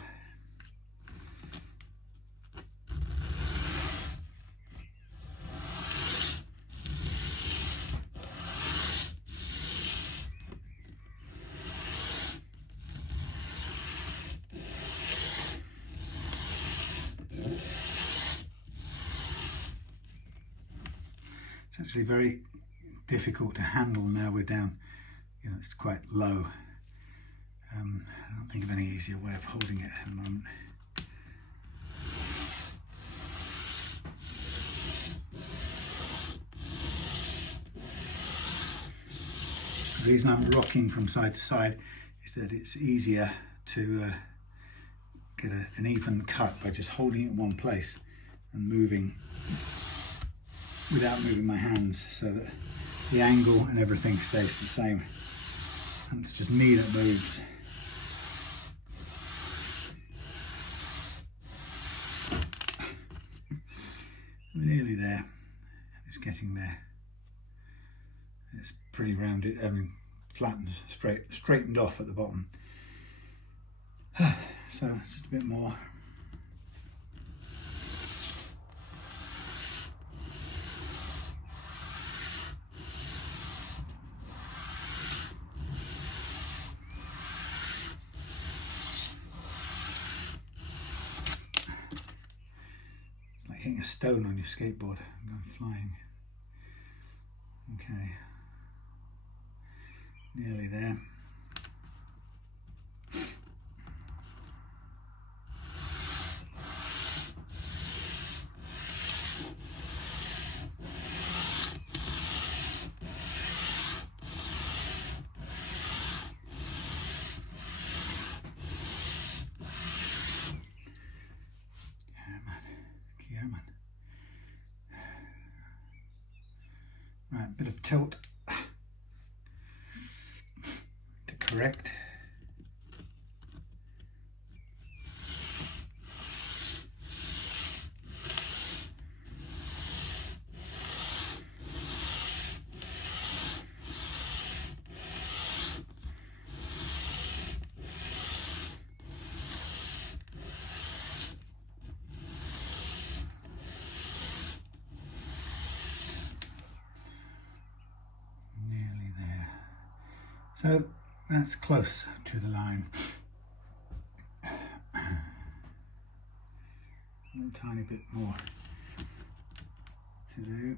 It's actually very difficult to handle now we're down, you know, it's quite low. I don't think of any easier way of holding it at the moment. The reason I'm rocking from side to side is that it's easier to get an even cut by just holding it in one place and moving without moving my hands, so that the angle and everything stays the same, and it's just me that moves. We're nearly there. It's getting there. It's pretty rounded, I mean flattened, straightened off at the bottom. So just a bit more. Hitting a stone on your skateboard and going flying. Okay, nearly there. Right, bit of tilt to correct. So that's close to the line. A tiny bit more to do.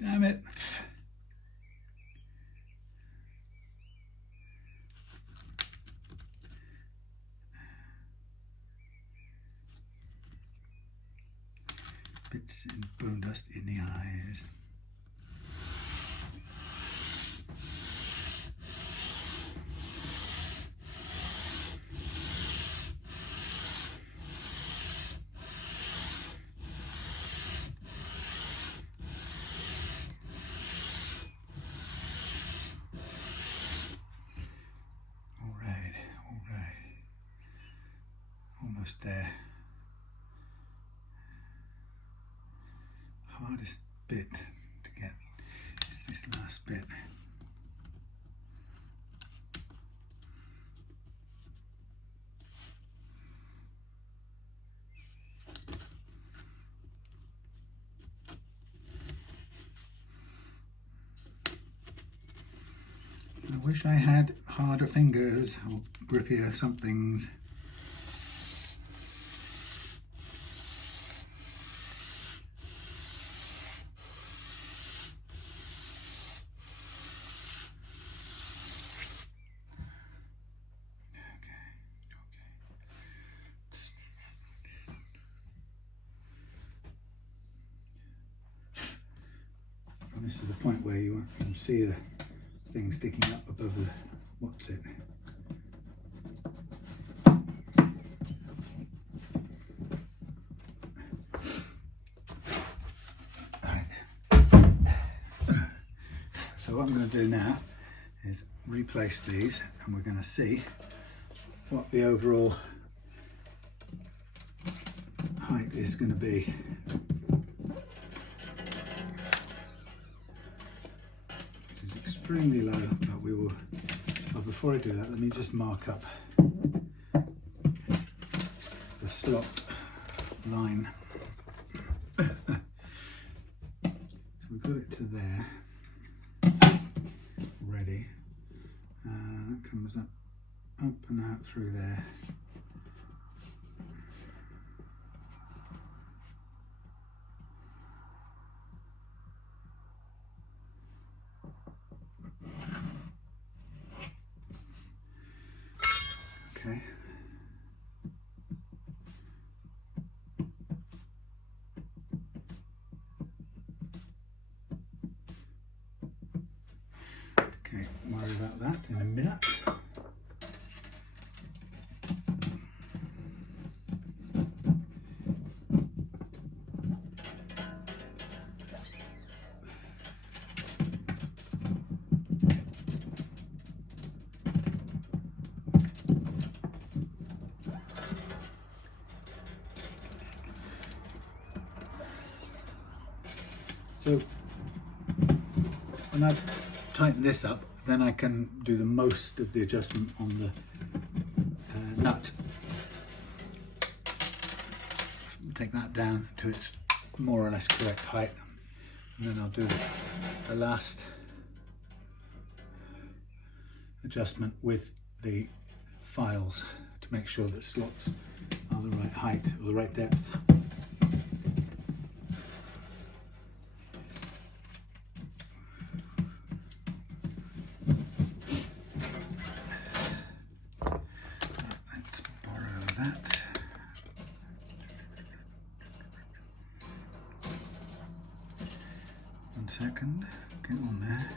Damn it. Bits and bone dust in the eyes. Almost there. Hardest bit to get is this last bit. I wish I had harder fingers or grippier somethings. this is the point where you can see the thing sticking up above the what's it. So what I'm going to do now is replace these, and we're going to see what the overall height is going to be. It's extremely low, but we will. Well, before I do that, let me just mark up the slot line. So we've got it to there. Ready, and it comes up and out through there. Okay. Okay, worry about that in a minute. So when I tighten this up, then I can do the most of the adjustment on the nut. Take that down to its more or less correct height, and then I'll do the last adjustment with the files to make sure that slots are the right height or the right depth. Second, get on there.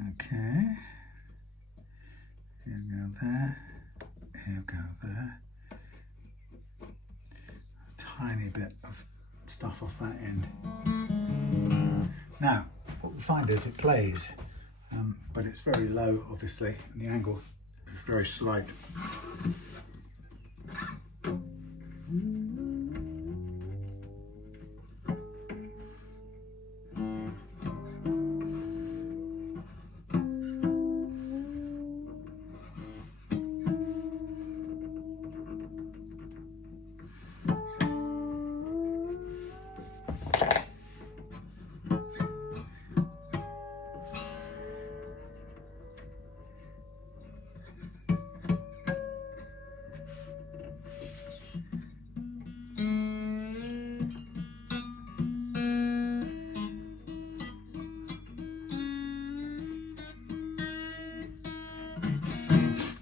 Okay, here we go there, here we go there. A tiny bit of stuff off that end. Now, what we find is it plays, but it's very low, obviously, and the angle is very slight.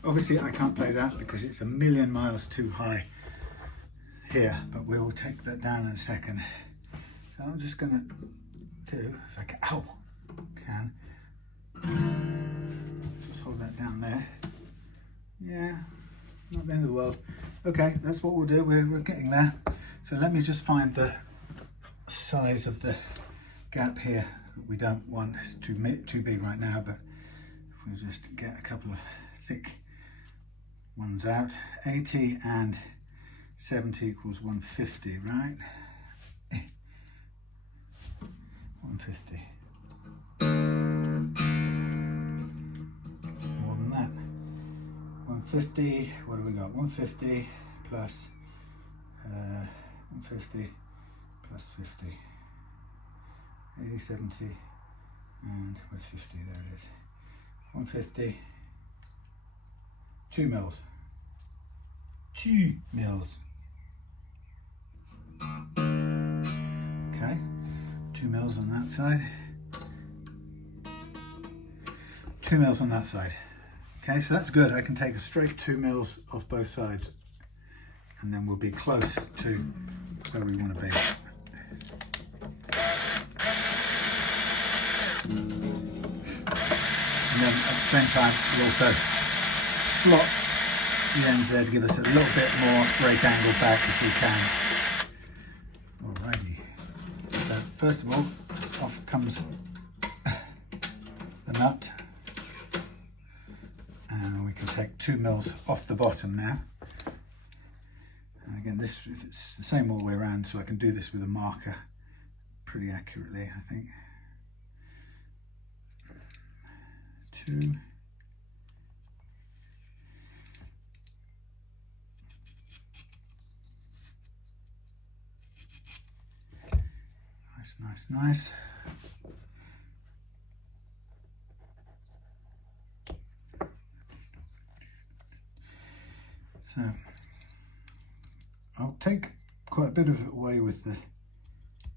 Obviously I can't play that because it's a million miles too high here, but we will take that down in a second. So I'm just going to do, if I can, just hold that down there. Yeah, not the end of the world. Okay, that's what we'll do, we're getting there. So let me just find the size of the gap here that we don't want. It's too big right now, but if we just get a couple of thick ones out. 80 and 70 equals 150, right? 150. More than 150, what have we got? 150 plus 150 plus 50, 80, 70, and where's 50? There it is. 150, 2 mils. 2 mils. Okay, 2 mils on that side. 2 mils on that side. Okay, so that's good. I can take a straight 2 mils off both sides, and then we'll be close to where we want to be. And then at the same time, we'll also slot the ends there to give us a little bit more break angle back if we can. Alrighty. So first of all, off comes the nut. And we can take 2 mils off the bottom now. And again, this, if it's the same all the way around, so I can do this with a marker pretty accurately, I think. 2. Nice, nice, nice. So I'll take quite a bit of it away with the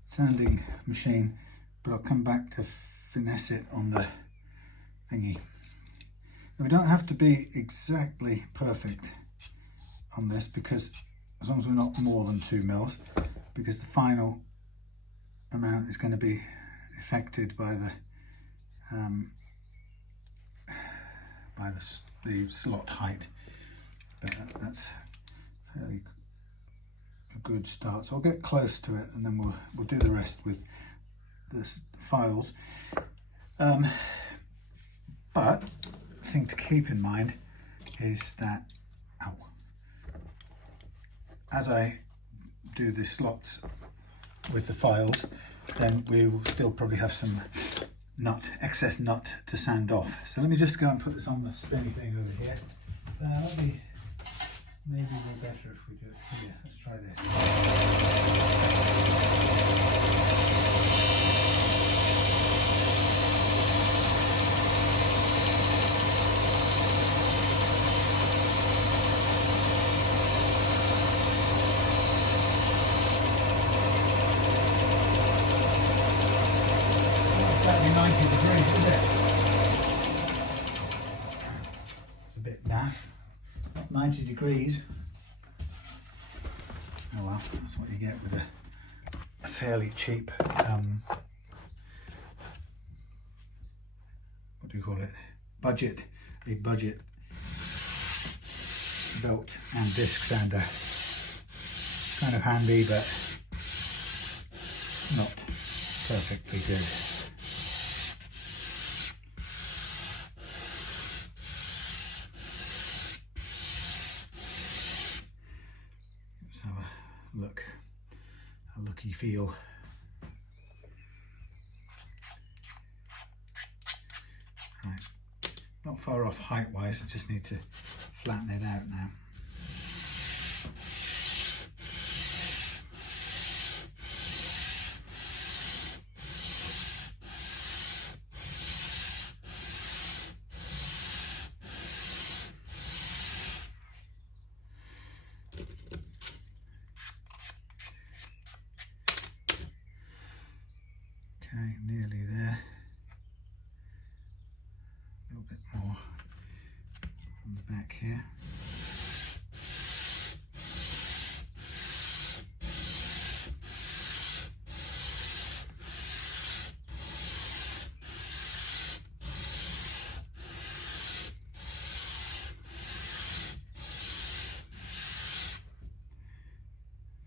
sanding machine, but I'll come back to finesse it on the thingy. And we don't have to be exactly perfect on this, because as long as we're not more than 2 mils, because the final amount is going to be affected by the slot height. But that's fairly a good start. So I'll get close to it, and then we'll do the rest with the files. But the thing to keep in mind is that as I do the slots with the files, then we will still probably have some excess nut to sand off. So let me just go and put this on the spinny thing over here. That'll be maybe we're better if we do it here. Let's try this. Not exactly 90 degrees, is it? It's a bit naff. 90 degrees. Oh well, that's what you get with a fairly cheap, what do you call it? A budget belt and disc sander. Kind of handy, but not perfectly good. Look, a looky feel. Right, not far off height wise, I just need to flatten it out now. Okay, nearly there. A little bit more on the back here.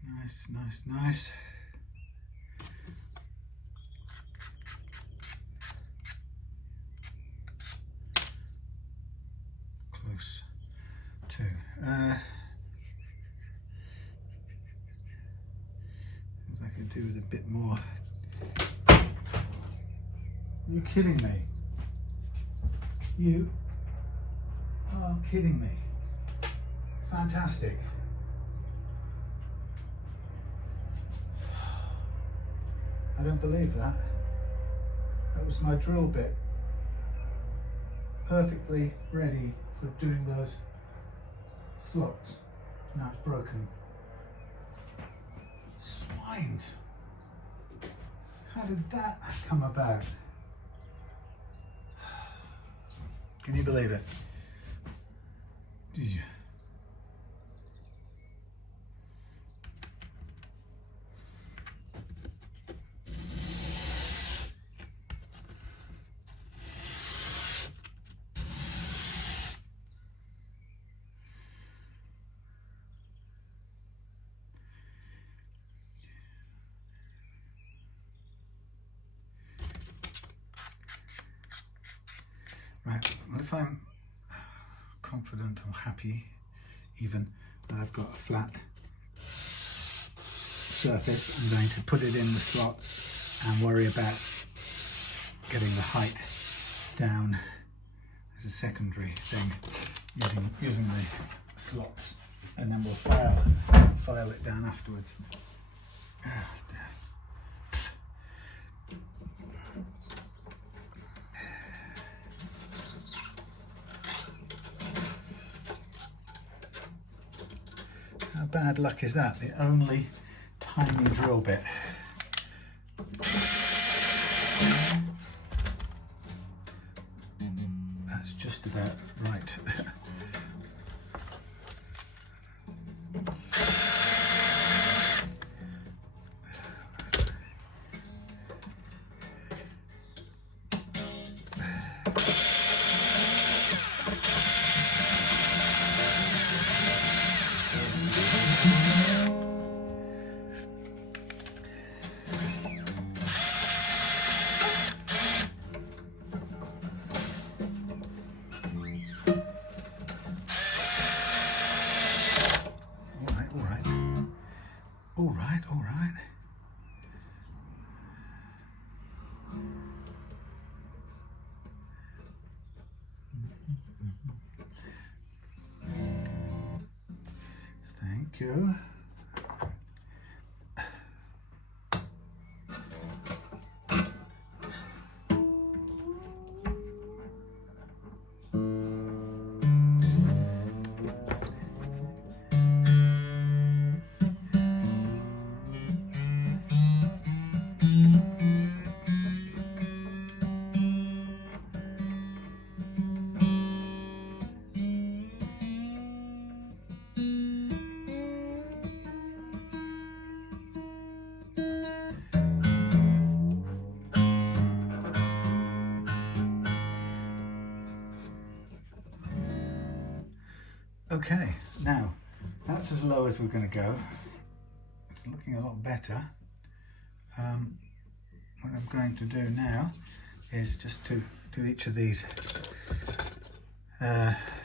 Nice, nice, nice. Close to. I could do with a bit more. Are you kidding me? You are kidding me. Fantastic. I don't believe that. That was my drill bit. Perfectly ready for doing those slots. Now it's broken. Swines! How did that come about? Can you believe it? Right, well, if I'm confident or happy even that I've got a flat surface, I'm going to put it in the slot and worry about getting the height down as a secondary thing using the slots, and then we'll file it down afterwards. How bad luck is that? The only tiny drill bit. That's just about right. All right. Thank you. Okay, now that's as low as we're going to go. It's looking a lot better. What I'm going to do now is just to do each of these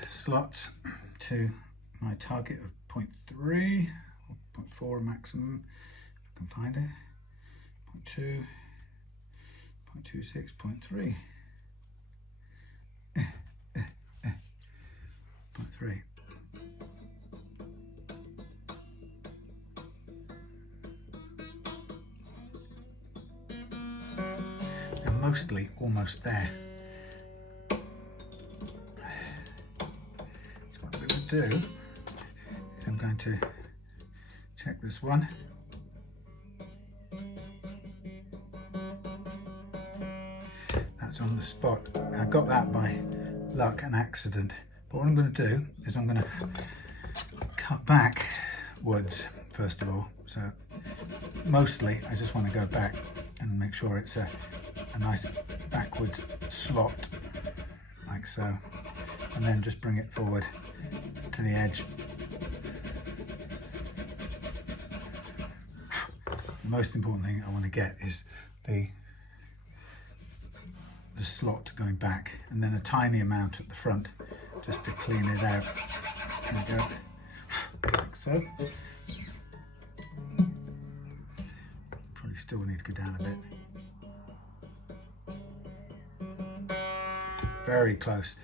slots to my target of 0.3 or 0.4 maximum, if I can find it, 0.2, 0.26, 0.3, 0.3. Mostly almost there. So what I'm going to do is I'm going to check this one. That's on the spot. I got that by luck and accident. But what I'm going to do is I'm going to cut backwards first of all. So mostly I just want to go back and make sure it's a nice backwards slot, like so, and then just bring it forward to the edge. The most important thing I want to get is the slot going back, and then a tiny amount at the front just to clean it out. There we go, like so. Probably still need to go down a bit. Very close.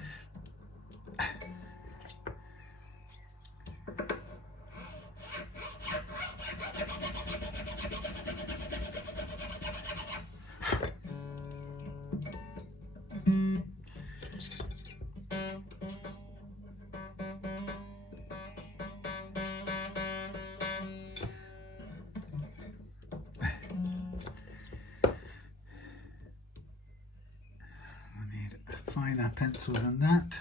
finer pencil than that.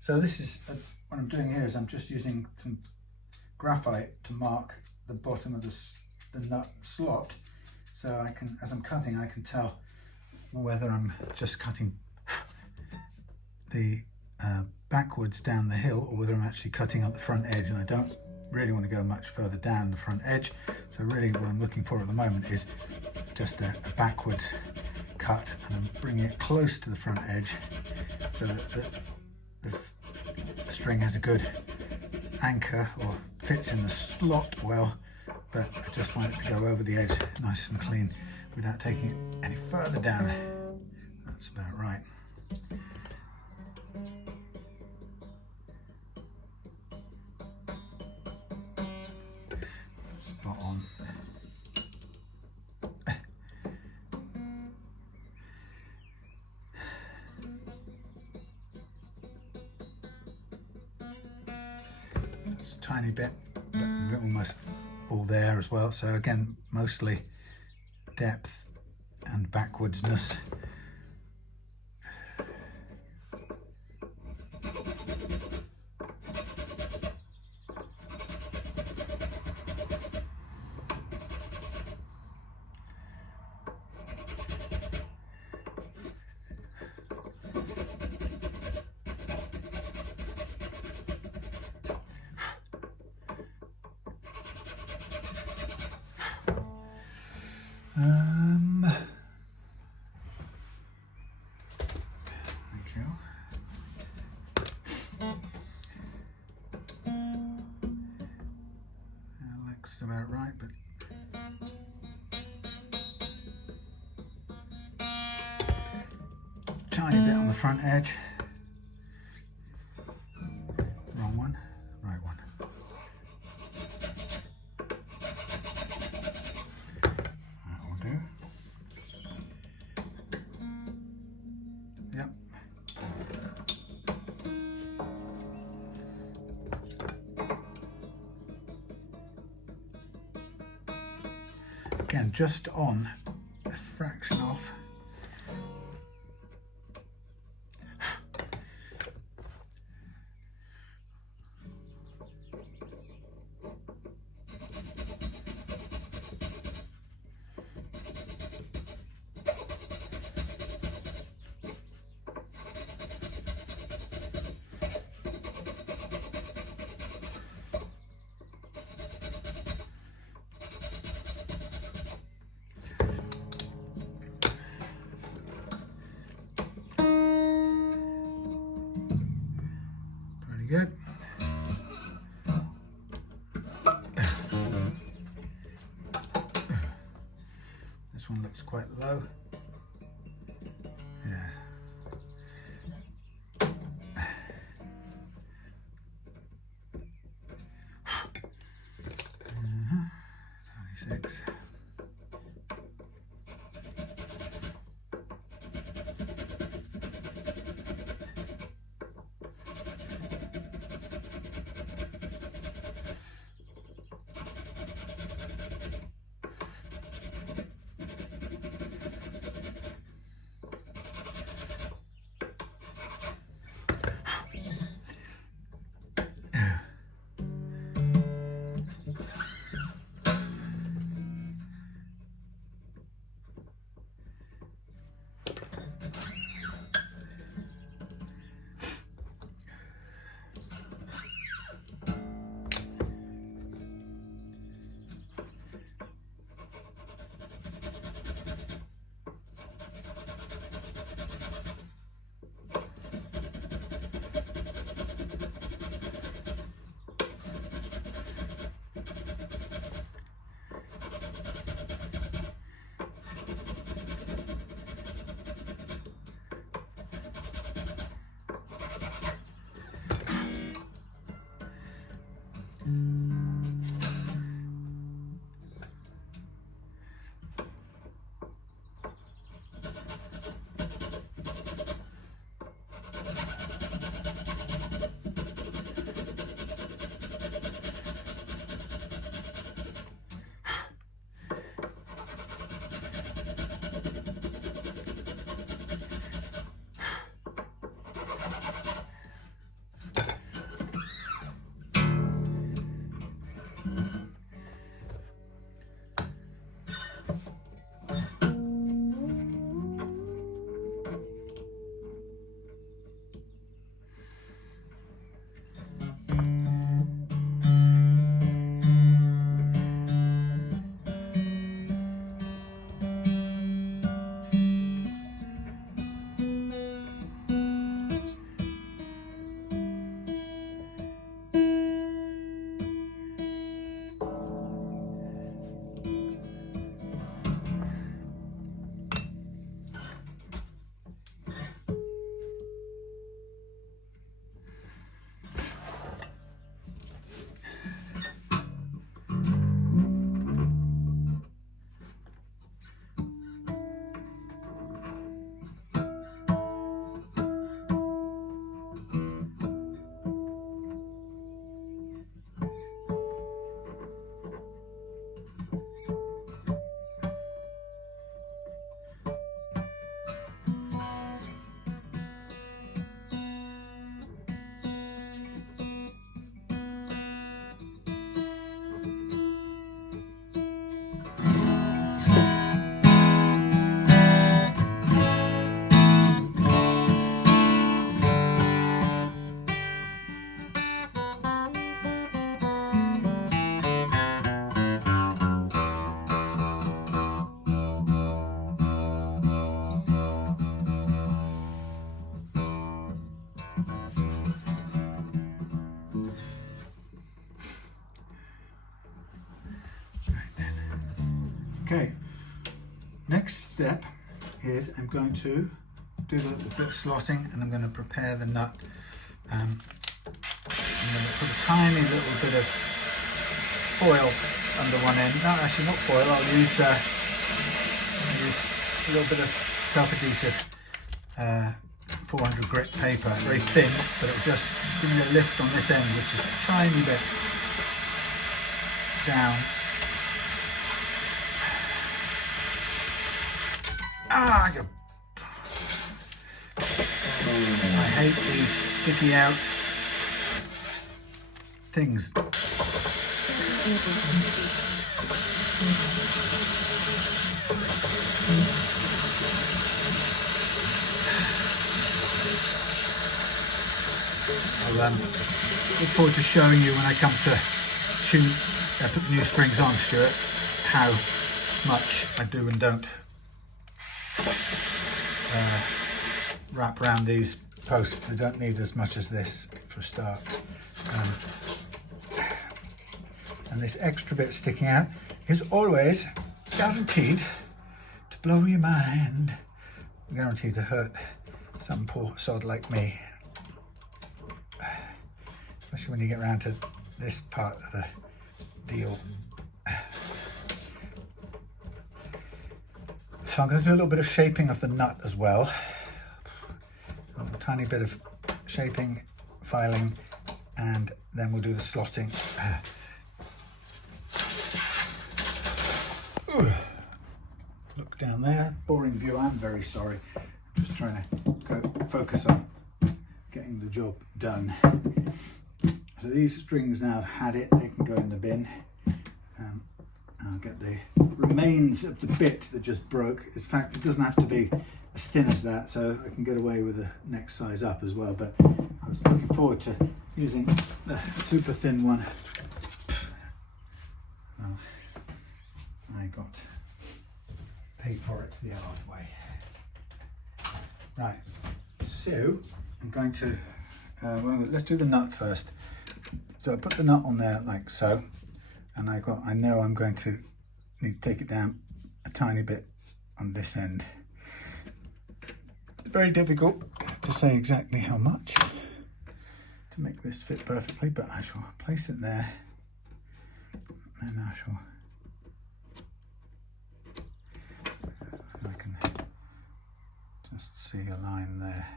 So this is, what I'm doing here is I'm just using some graphite to mark the bottom of the nut slot, so I can, as I'm cutting, I can tell whether I'm just cutting the backwards down the hill or whether I'm actually cutting up the front edge, and I don't really want to go much further down the front edge. So really what I'm looking for at the moment is just a backwards cut, and I'm bringing it close to the front edge so that the string has a good anchor or fits in the slot well, but I just want it to go over the edge nice and clean without taking it any further down. That's about right. Spot on. Just a tiny bit, but we're almost all there as well. So again, mostly depth and backwardsness. Thank you. That looks about right, but tiny bit on the front edge. Wrong one, right one. That will do. Yep. Again, just on a fraction off. Good. This one looks quite low. Yeah. 26. Next step is I'm going to do the bit of slotting, and I'm going to prepare the nut. I'm going to put a tiny little bit of foil under one end. No, actually not foil. I'll use a little bit of self-adhesive 400 grit paper, very thin, but it'll just give me a lift on this end, which is a tiny bit down. Ah, I hate these sticky out things. I'll look forward to showing you when I come to put the new strings on, Stewart, how much I do and don't wrap around these posts. They don't need as much as this for a start. And this extra bit sticking out is always guaranteed to blow your mind. Guaranteed to hurt some poor sod like me. Especially when you get around to this part of the deal. So I'm going to do a little bit of shaping of the nut as well. A tiny bit of shaping, filing, and then we'll do the slotting. Look down there, boring view, I'm very sorry. I'm just trying to focus on getting the job done. So these strings now have had it, they can go in the bin. I'll get the remains of the bit that just broke. In fact, it doesn't have to be as thin as that, so I can get away with the next size up as well, but I was looking forward to using the super thin one. Well, I got paid for it the hard way. Right, so I'm going to, let's do the nut first. So I put the nut on there like so, and I know I'm going to need to take it down a tiny bit on this end. It's very difficult to say exactly how much to make this fit perfectly, but I shall place it there, and I shall, I can just see a line there.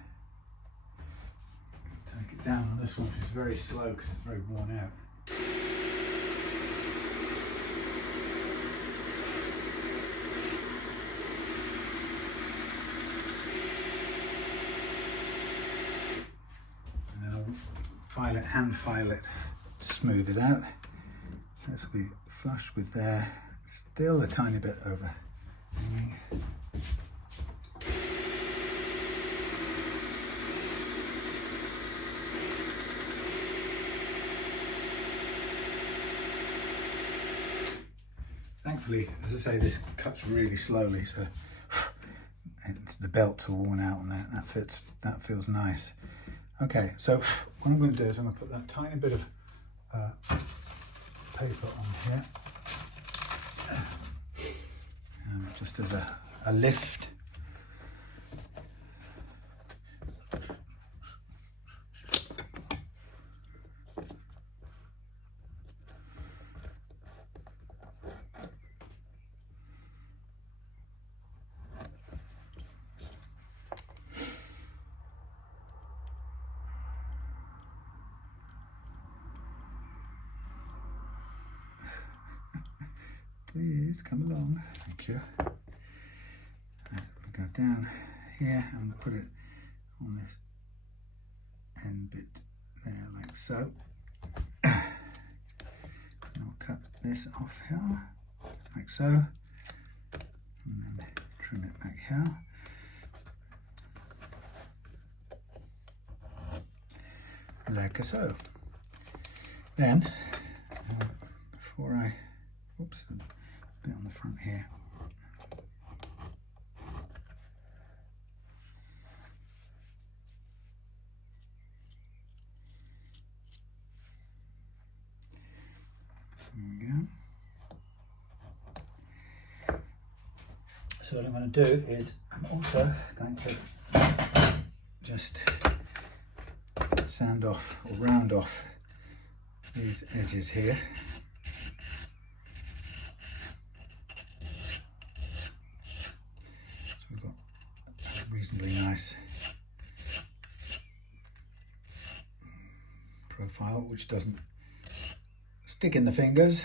Take it down on this one, which is very slow because it's very worn out. And then I'll hand file it to smooth it out. This will be flush with there, still a tiny bit over hanging. Thankfully, as I say, this cuts really slowly, so the belts are worn out and that fits. That feels nice. Okay, so what I'm going to do is I'm going to put that tiny bit of paper on here, just as a lift. Please come along, thank you. Right, we'll go down here and put it on this end bit there, like so. And I'll cut this off here, like so, and then trim it back here. Like so. Then, before I, oops, a bit on the front here. There we go. So what I'm going to do is I'm also going to just sand off or round off these edges here. So we've got a reasonably nice profile which doesn't stick in the fingers.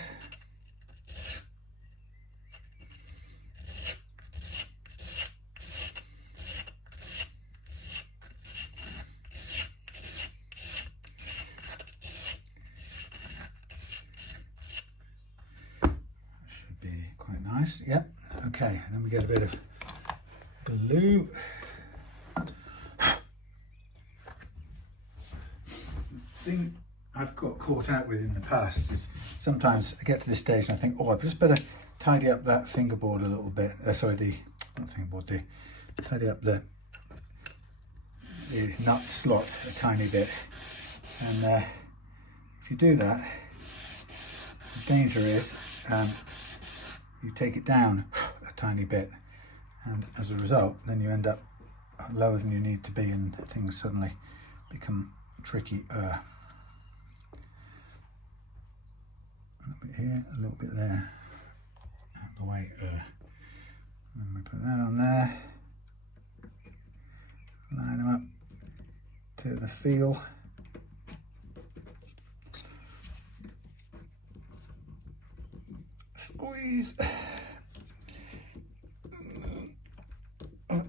Should be quite nice. Yep. Okay, and then we get a bit of glue. The thing I've got caught out with in the past is sometimes I get to this stage and I think, oh, I just better tidy up that fingerboard a little bit. Not fingerboard, tidy up the nut slot a tiny bit. And if you do that, the danger is you take it down a tiny bit, and as a result, then you end up lower than you need to be, and things suddenly become tricky. A little bit here, a little bit there, out the way. And we put that on there, line them up to the feel. Squeeze. Come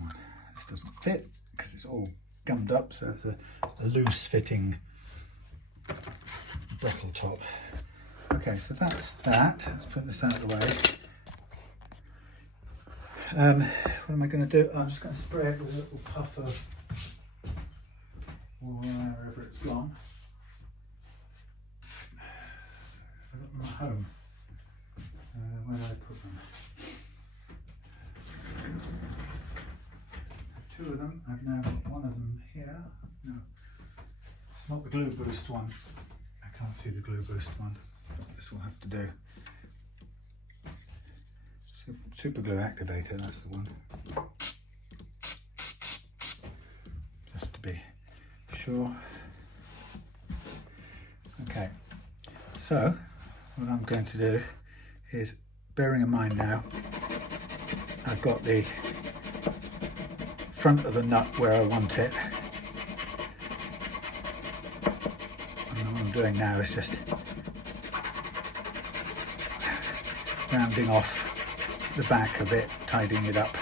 on, this doesn't fit because it's all gummed up, so it's a loose fitting bottle top. Okay, so that's that. Let's put this out of the way. What am I going to do? I'm just going to spray it with a little puff of wherever it's gone. I got them at home. Where did I put them? Two of them. I've now got one of them here. No, it's not the glue boost one. I can't see the glue boost one. This will have to do. Super glue activator, that's the one. Just to be sure. Okay, so what I'm going to do is, bearing in mind now, I've got the front of the nut where I want it. And what I'm doing now is just rounding off the back a bit, tidying it up.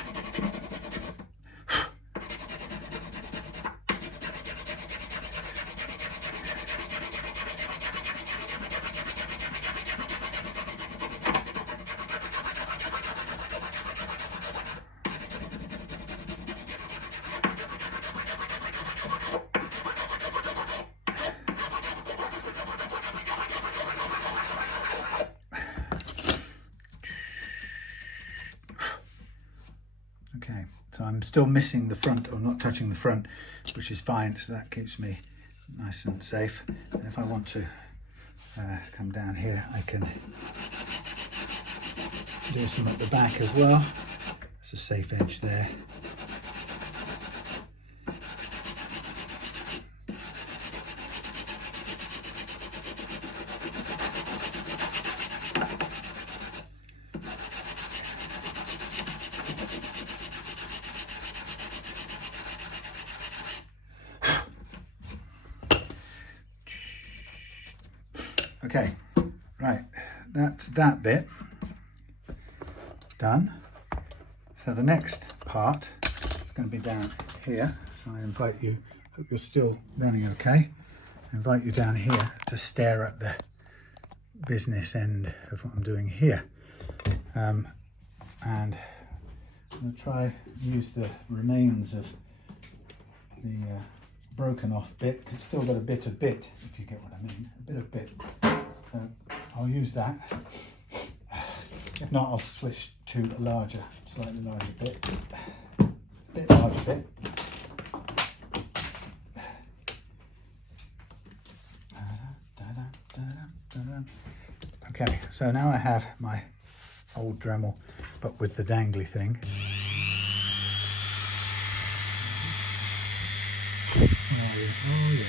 Okay, so I'm still missing the front, or not touching the front, which is fine, so that keeps me nice and safe. And if I want to come down here, I can do some at the back as well. There's a safe edge there. Okay, right, that's that bit done. So the next part is going to be down here. So I invite you, hope you're still running okay, I invite you down here to stare at the business end of what I'm doing here. And I'm going to try and use the remains of the broken off bit, because it's still got a bit of bit, if you get what I mean, a bit of bit. So I'll use that. If not, I'll switch to a larger, slightly larger bit. Bit larger bit. down. Okay, so now I have my old Dremel, but with the dangly thing. Oh yeah.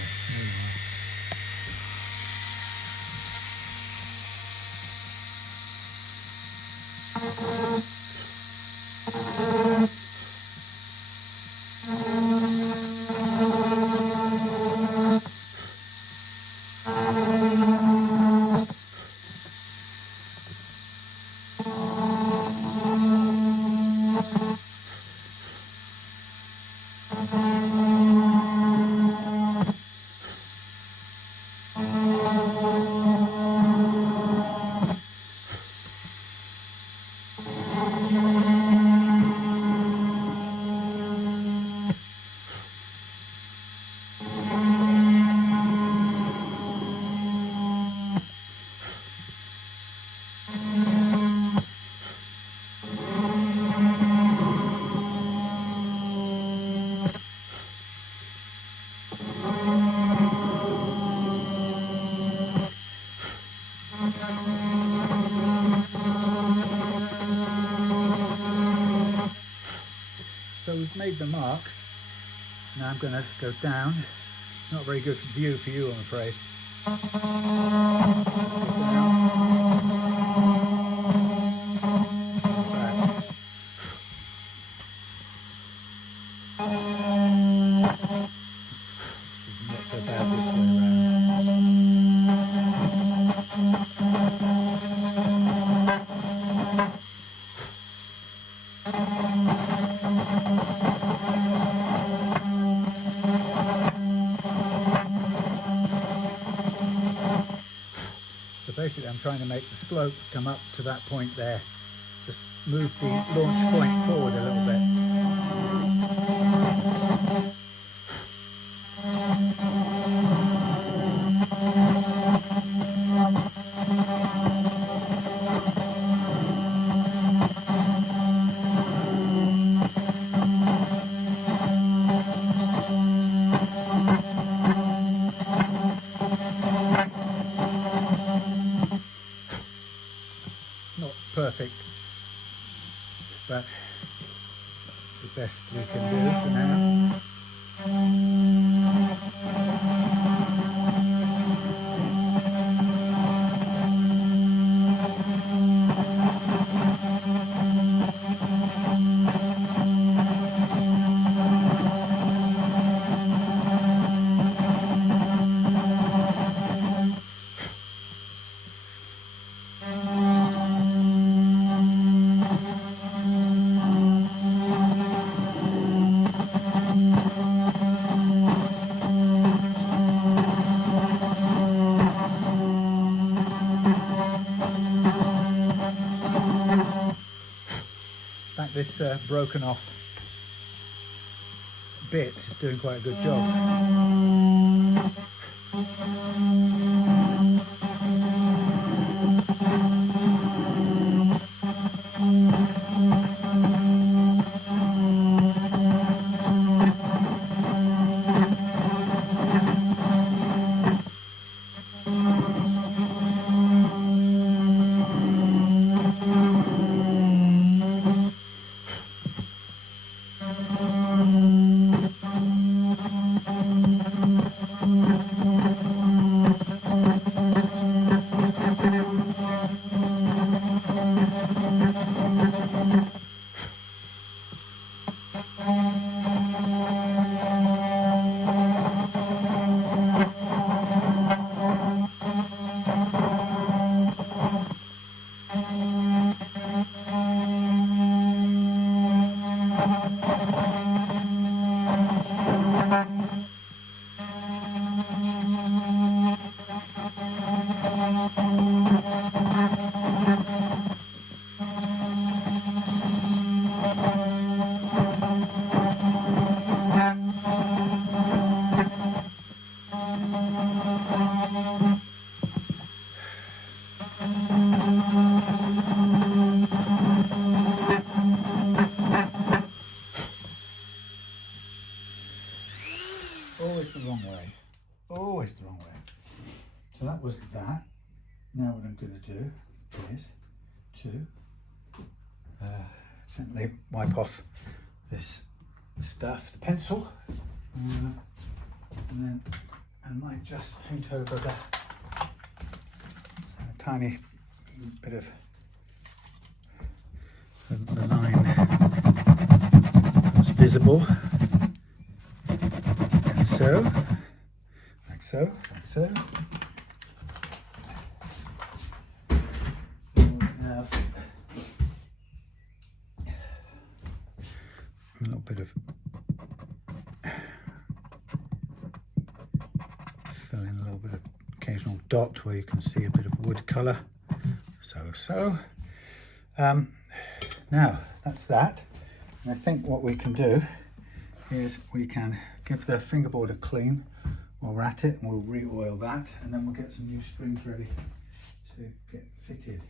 So we've made the marks. Now I'm going to go down. Not a very good view for you, I'm afraid. Not so bad this way basically I'm trying to make the slope come up to that point there. Just move the launch point forward a little bit. Perfect, but the best we can do for now. This broken off bit is doing quite a good job. Always the wrong way. Always the wrong way. So that was that. Now what I'm going to do is to gently wipe off this stuff, the pencil, and then I might just paint over a tiny bit of the line that's visible, and so, like so, like so. Have a little bit of fill in a little bit of occasional dot where you can see a bit of wood colour. So. Now that's that, and I think what we can do is we can give the fingerboard a clean while we're at it, and we'll re-oil that, and then we'll get some new strings ready to get fitted.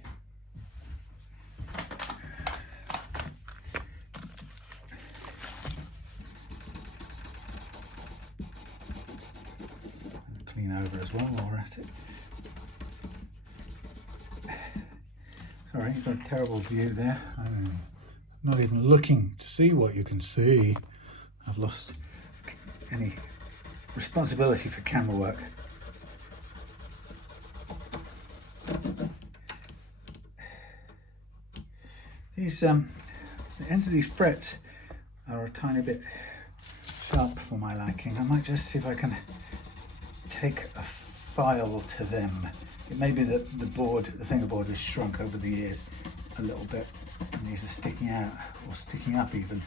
Clean over as well while we're at it. Sorry, you've got a terrible view there. I'm not even looking to see what you can see. I've lost any responsibility for camera work. These the ends of these frets are a tiny bit sharp for my liking. I might just see if I can take a file to them. It may be that the fingerboard has shrunk over the years a little bit, and these are sticking out, or sticking up even. I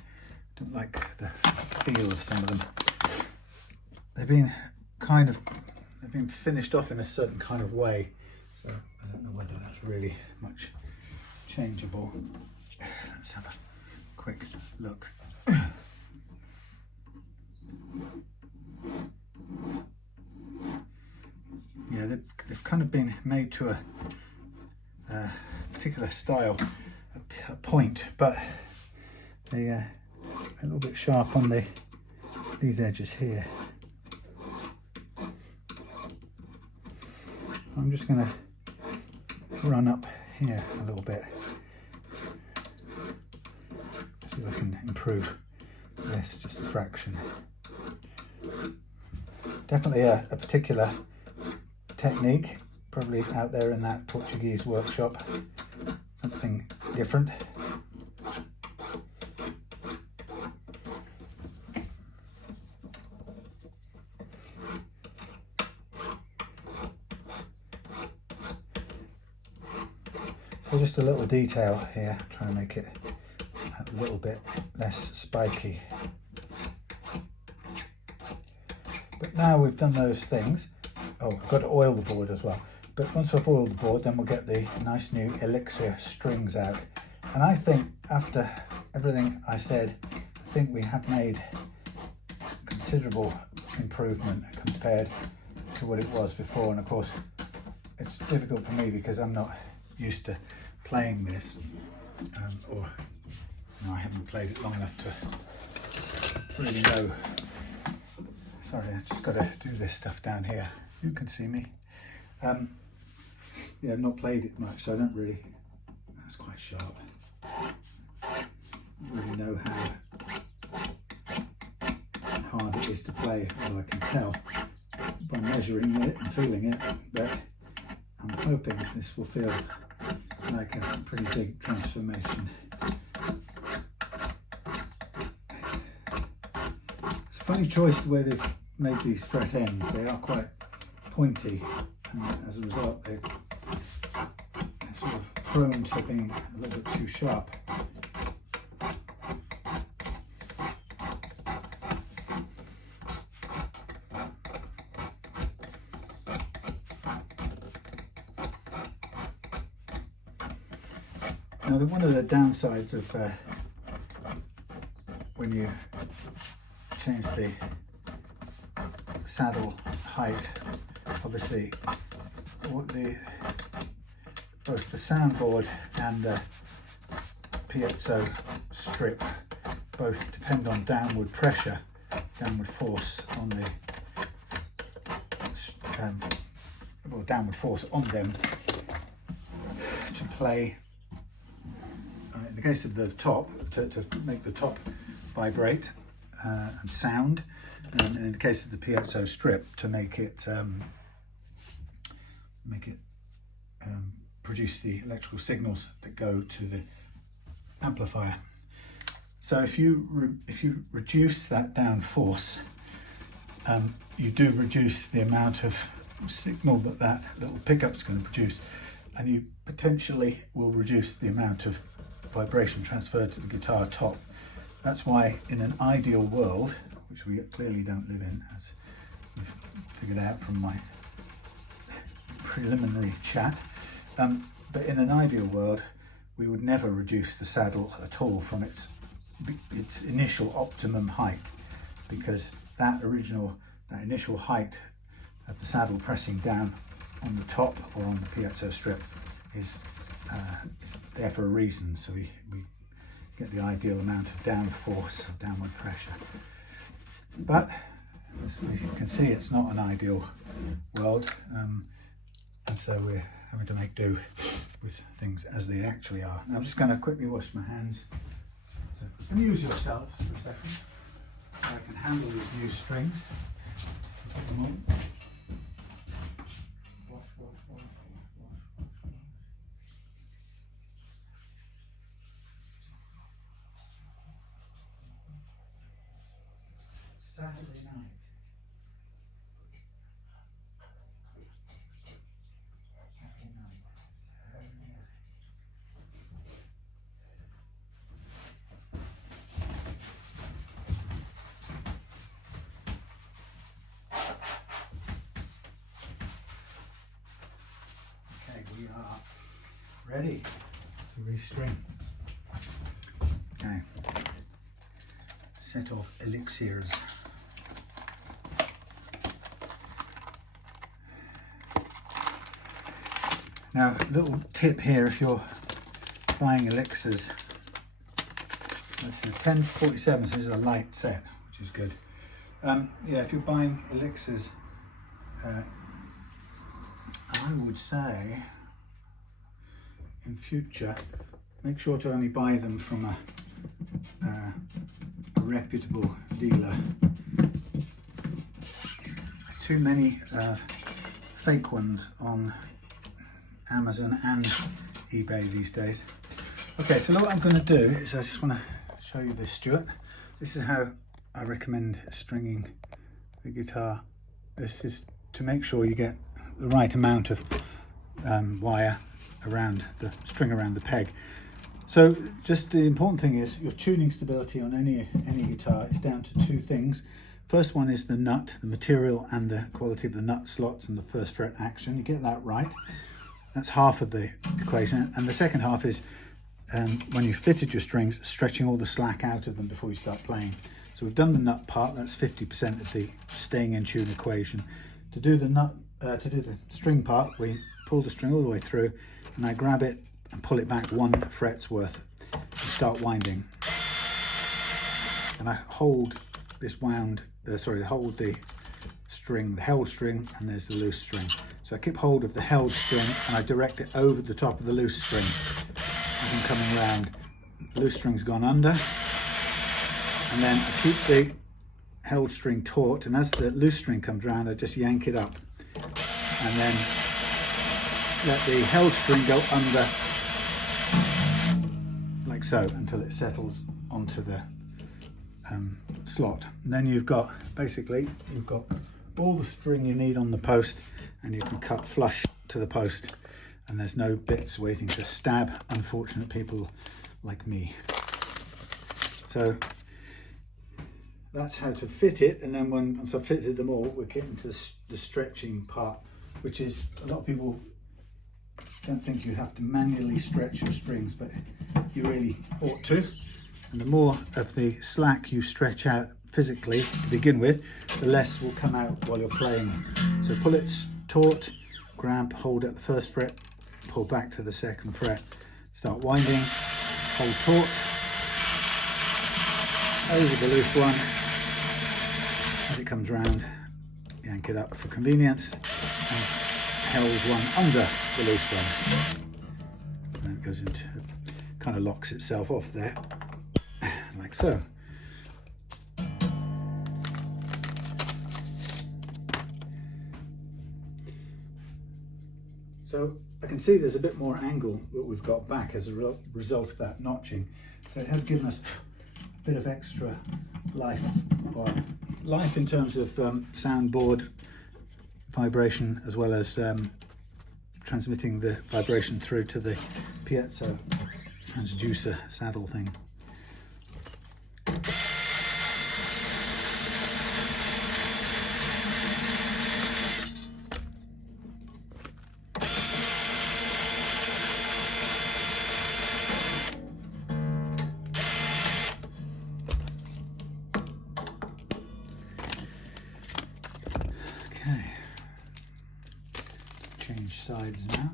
don't like the feel of some of them. They've been finished off in a certain kind of way, so I don't know whether that's really much changeable. Let's have a quick look. Yeah, they've kind of been made to a particular style, a point, but they a little bit sharp on these edges here. I'm just going to run up here a little bit, see if I can improve this just a fraction. Definitely a particular technique, probably out there in that Portuguese workshop, something different. So just a little detail here, trying to make it a little bit less spiky. But now we've done those things. Oh, I've got to oil the board as well. But once I've oiled the board, then we'll get the nice new Elixir strings out. And I think after everything I said, I think we have made considerable improvement compared to what it was before. And of course, it's difficult for me because I'm not used to playing this, or I haven't played it long enough to really know. Sorry, I just got to do this stuff down here. You can see me. Yeah, I've not played it much, so I don't really. That's quite sharp. Don't really know how hard it is to play. Well, I can tell by measuring it and feeling it, but I'm hoping this will feel like a pretty big transformation. It's a funny choice the way they've made these fret ends. They are quite pointy, and as a result they're sort of prone to being a little bit too sharp. Now, one of the downsides of when you change the saddle height, obviously both the soundboard and the piezo strip both depend on downward pressure, downward force on the downward force on them, to play, in the case of the top, to make the top vibrate and sound, and in the case of the piezo strip, to make it produce the electrical signals that go to the amplifier. So if you reduce that down force, you do reduce the amount of signal that that little pickup is going to produce, and you potentially will reduce the amount of vibration transferred to the guitar top. That's why in an ideal world, which we clearly don't live in, as you've figured out from my preliminary chat, but in an ideal world we would never reduce the saddle at all from its initial optimum height, because that initial height of the saddle pressing down on the top or on the piezo strip is there for a reason. So we get the ideal amount of down force, of downward pressure. But as you can see, it's not an ideal world, and so we're having to make do with things as they actually are. Now I'm just going to quickly wash my hands. So amuse yourselves for a second. So I can handle these new strings. Saturday night. Okay, we are ready to restring. Okay, set of Elixirs. Now, little tip here, if you're buying Elixirs, that's a 1047, so this is a light set, which is good. Yeah, if you're buying Elixirs, I would say in future, make sure to only buy them from a reputable dealer. There's too many fake ones on Amazon and eBay these days. Okay, so what I'm going to do is I just want to show you this, Stewart. This is how I recommend stringing the guitar. This is to make sure you get the right amount of wire around the string around the peg. So just the important thing is your tuning stability on any guitar is down to two things. First one is the nut, the material and the quality of the nut slots and the first fret action. You get that right. That's half of the equation, and the second half is when you fitted your strings, stretching all the slack out of them before you start playing. So we've done the nut part. That's 50% of the staying in tune equation. To do the string part, we pull the string all the way through, and I grab it and pull it back 1 fret's worth and start winding. And I hold this hold the string, the held string, and there's the loose string. So I keep hold of the held string and I direct it over the top of the loose string. As I'm coming round, the loose string's gone under, and then I keep the held string taut, and as the loose string comes round, I just yank it up and then let the held string go under like so until it settles onto the slot. And then you've got all the string you need on the post, and you can cut flush to the post, and there's no bits waiting to stab unfortunate people like me. So that's how to fit it, and then once I've fitted them all, we're getting to the stretching part, which is, a lot of people don't think you have to manually stretch your strings, but you really ought to. And the more of the slack you stretch out physically to begin with, the less will come out while you're playing. So pull it taut, grab, hold at the first fret, pull back to the second fret, start winding, hold taut, over the loose one. As it comes round, yank it up for convenience, and held one under the loose one. goes into, kind of locks itself off there, like so. So I can see there's a bit more angle that we've got back as a result of that notching. So it has given us a bit of extra life, or life in terms of soundboard vibration, as well as transmitting the vibration through to the piezo transducer saddle thing. Okay, change sides now.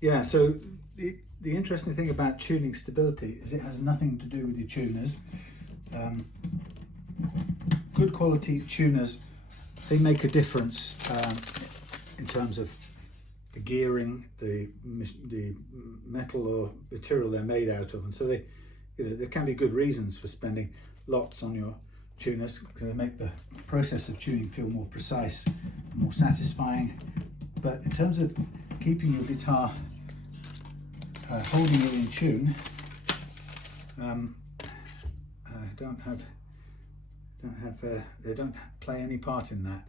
Yeah, so the interesting thing about tuning stability is it has nothing to do with your tuners. Good quality tuners, they make a difference in terms of the gearing, the metal or material they're made out of, and so they, there can be good reasons for spending lots on your tuners, because they make the process of tuning feel more precise, more satisfying. But in terms of keeping your guitar holding it in tune, they don't play any part in that.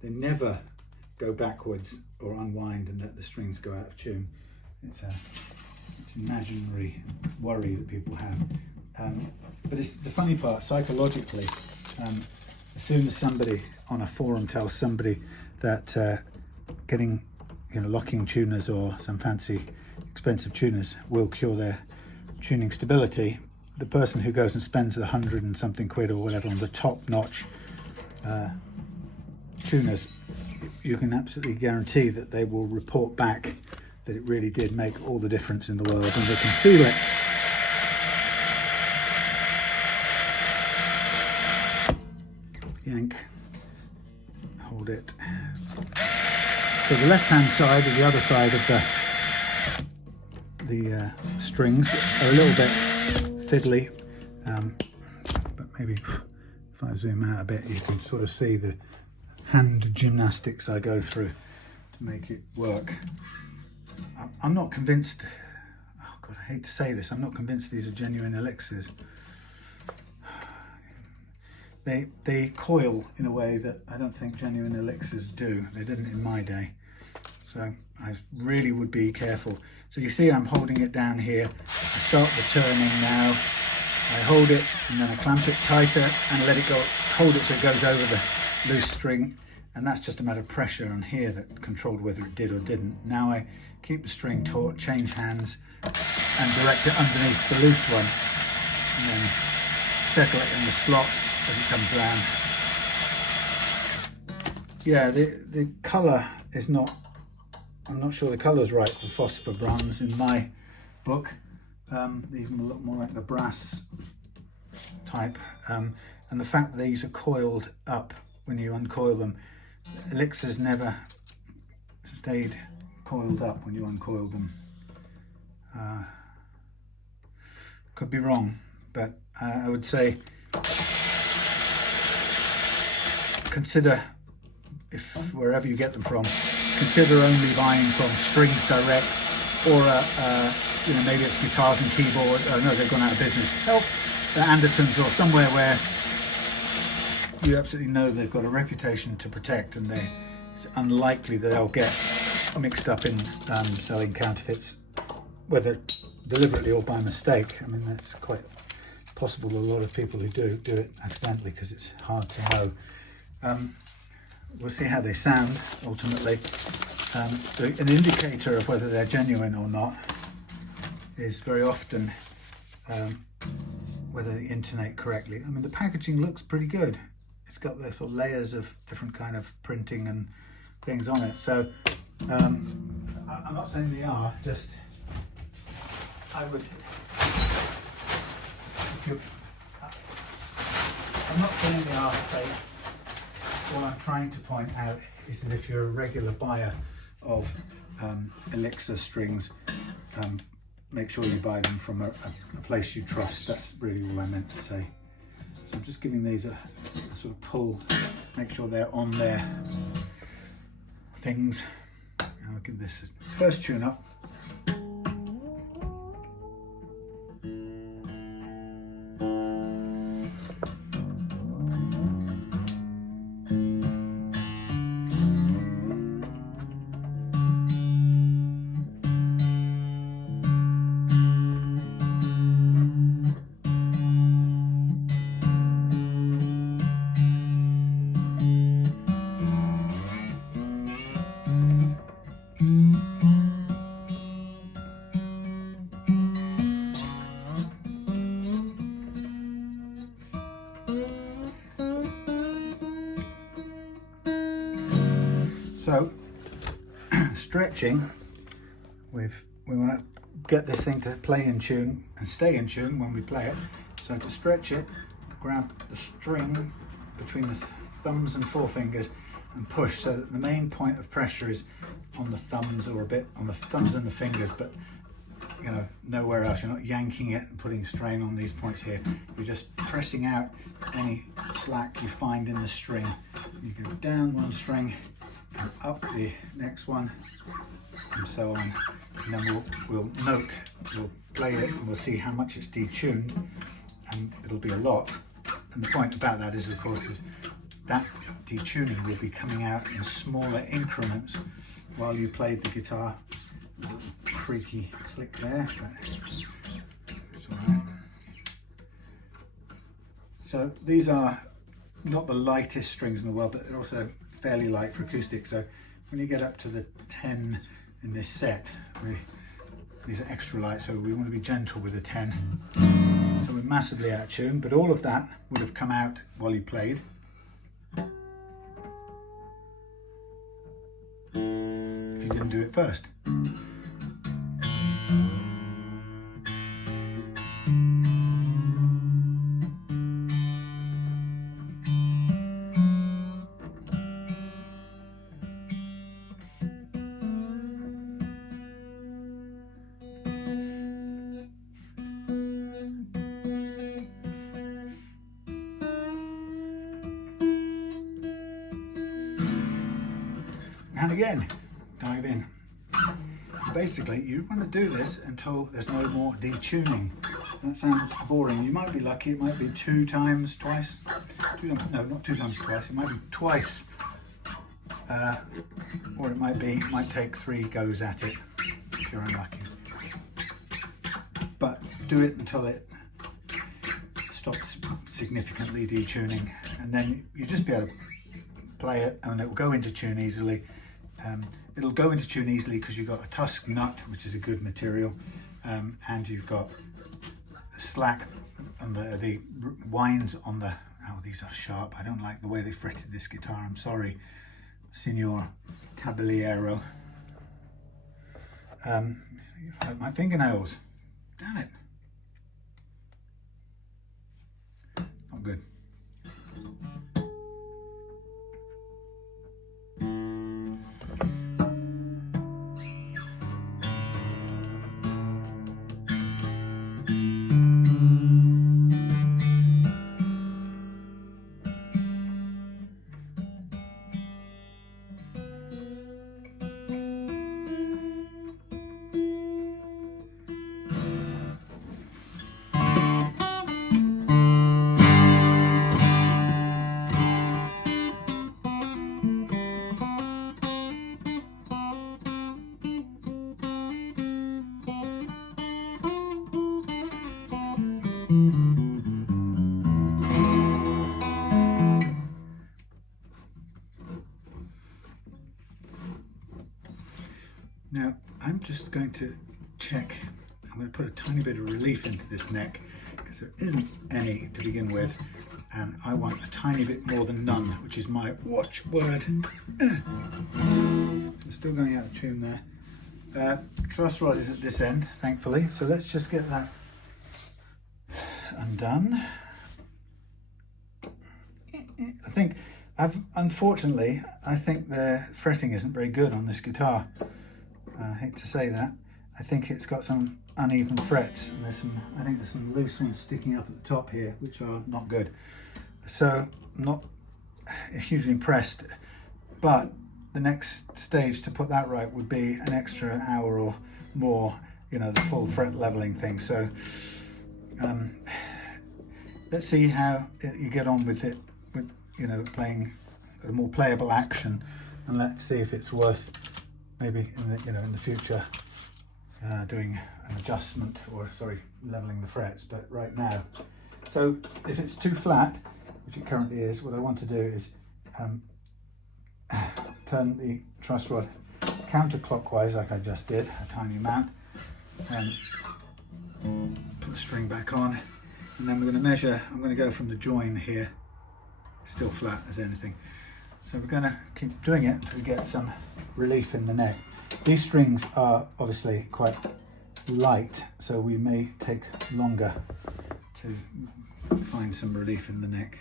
They never go backwards or unwind and let the strings go out of tune. It's an imaginary worry that people have. But it's the funny part, psychologically, as soon as somebody on a forum tells somebody that getting locking tuners or some fancy expensive tuners will cure their tuning stability, the person who goes and spends £100 and something quid or whatever on the top notch tuners, you can absolutely guarantee that they will report back that it really did make all the difference in the world, and they can feel it. Yank, hold it. So the left hand side or the other side of the strings are a little bit fiddly, but maybe if I zoom out a bit you can sort of see the hand gymnastics I go through to make it work. I'm not convinced, oh God, I hate to say this, I'm not convinced these are genuine Elixirs. They coil in a way that I don't think genuine Elixirs do. They didn't in my day. So I really would be careful. So you see I'm holding it down here. I start the turning now. I hold it and then I clamp it tighter and let it go, hold it so it goes over the loose string. And that's just a matter of pressure on here that controlled whether it did or didn't. Now I keep the string taut, change hands and direct it underneath the loose one. And then settle it in the slot as it comes round. Yeah, the colour is not, I'm not sure the colour's right for phosphor bronze in my book. They even look more like the brass type. And the fact that these are coiled up when you uncoil them, Elixirs never stayed coiled up when you uncoiled them. Could be wrong, but I would say consider, if wherever you get them from, consider only buying from Strings Direct or maybe it's Guitars and Keyboard. Oh no, they've gone out of business. Help, the Andertons or somewhere where you absolutely know they've got a reputation to protect, and it's unlikely that they'll get mixed up in selling counterfeits, whether deliberately or by mistake. I mean, that's quite possible. A lot of people who do it accidentally because it's hard to know. We'll see how they sound ultimately. An indicator of whether they're genuine or not is very often whether they intonate correctly. I mean, the packaging looks pretty good. It's got the sort of layers of different kind of printing and things on it. So I'm not saying they are, just I would, I'm not saying they are fake. What I'm trying to point out is that if you're a regular buyer of Elixir strings, make sure you buy them from a place you trust. That's really all I meant to say. So I'm just giving these a sort of pull, make sure they're on their things. I'll give this a first tune up. So stretching, we want to get this thing to play in tune and stay in tune when we play it. So to stretch it, grab the string between the thumbs and forefingers and push, so that the main point of pressure is on the thumbs, or a bit on the thumbs and the fingers, but you know, nowhere else. You're not yanking it and putting strain on these points here. You're just pressing out any slack you find in the string. You go down one string and up the next one, and so on. And then we'll play it and we'll see how much it's detuned, and it'll be a lot. And the point about that is, of course, is that detuning will be coming out in smaller increments while you played the guitar. A little creaky click there, but it's all right. So these are not the lightest strings in the world, but they're also fairly light for acoustic. So when you get up to the 10 in this set, these are extra light, so we want to be gentle with the 10. So we're massively out of tune, but all of that would have come out while you played. If you didn't do it first. And again, dive in. Basically, you want to do this until there's no more detuning. That sounds boring. You might be lucky, it might be two times twice. No, not two times twice, it might be twice. Or it might take 3 goes at it, if you're unlucky. But do it until it stops significantly detuning, and then you'll just be able to play it, and it will go into tune easily. It'll go into tune easily because you've got a Tusq nut, which is a good material, and you've got the slack and the winds on the, oh, these are sharp. I don't like the way they fretted this guitar. I'm sorry, Signor Caballero. You've hurt my fingernails. Damn it. Not good. Now, I'm just going to check, I'm going to put a tiny bit of relief into this neck because there isn't any to begin with, and I want a tiny bit more than none, which is my watchword. So still going out of tune there. Truss rod is at this end, thankfully, so let's just get that undone. I think Unfortunately, I think the fretting isn't very good on this guitar. I hate to say that. I think it's got some uneven frets, and I think there's some loose ones sticking up at the top here, which are not good. So I'm not hugely impressed, but the next stage to put that right would be an extra hour or more, you know, the full fret leveling thing. So let's see how you get on with it, with, you know, playing a more playable action, and let's see if it's worth maybe in the, you know, in the future doing an adjustment, or sorry, leveling the frets. But right now, so if it's too flat, which it currently is, what I want to do is turn the truss rod counterclockwise like I just did, a tiny amount, and put the string back on, and then we're going to measure. I'm going to go from the join here, still flat as anything. So we're going to keep doing it until we get some relief in the neck. These strings are obviously quite light, so we may take longer to find some relief in the neck.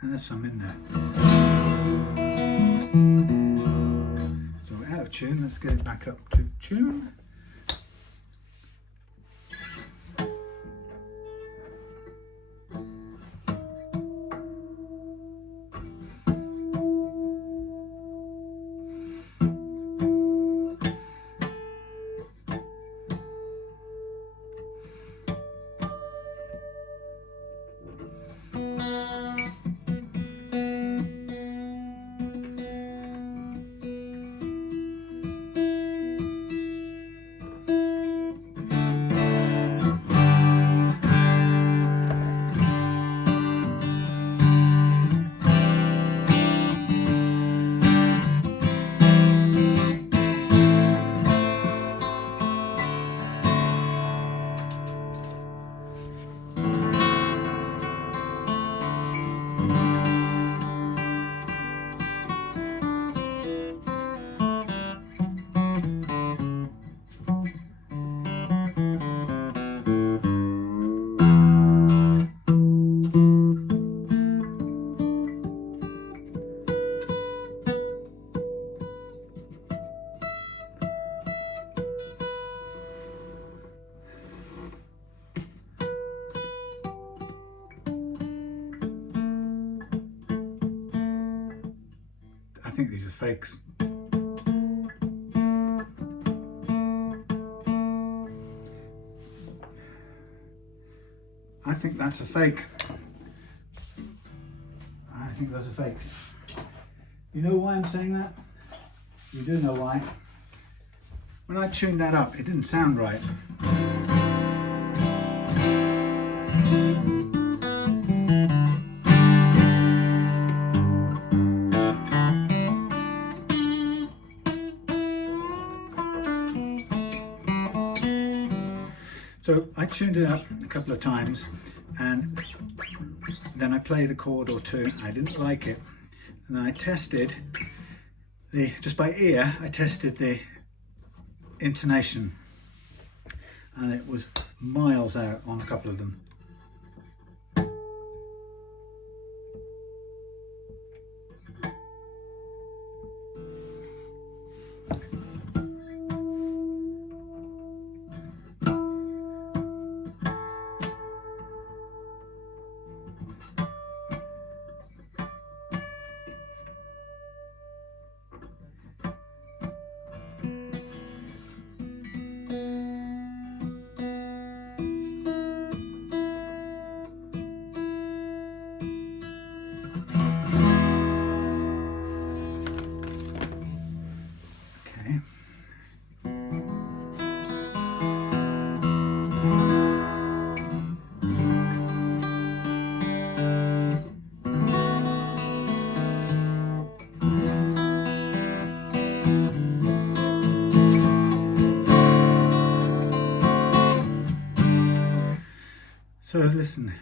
And there's some in there. So we're out of tune, let's get it back up to tune. I think these are fakes. I think that's a fake. I think those are fakes. You know why I'm saying that? You do know why. When I tuned that up, it didn't sound right. So I tuned it up a couple of times, and then I played a chord or two. I didn't like it, and then I tested just by ear, I tested the intonation, and it was miles out on a couple of them. So listen,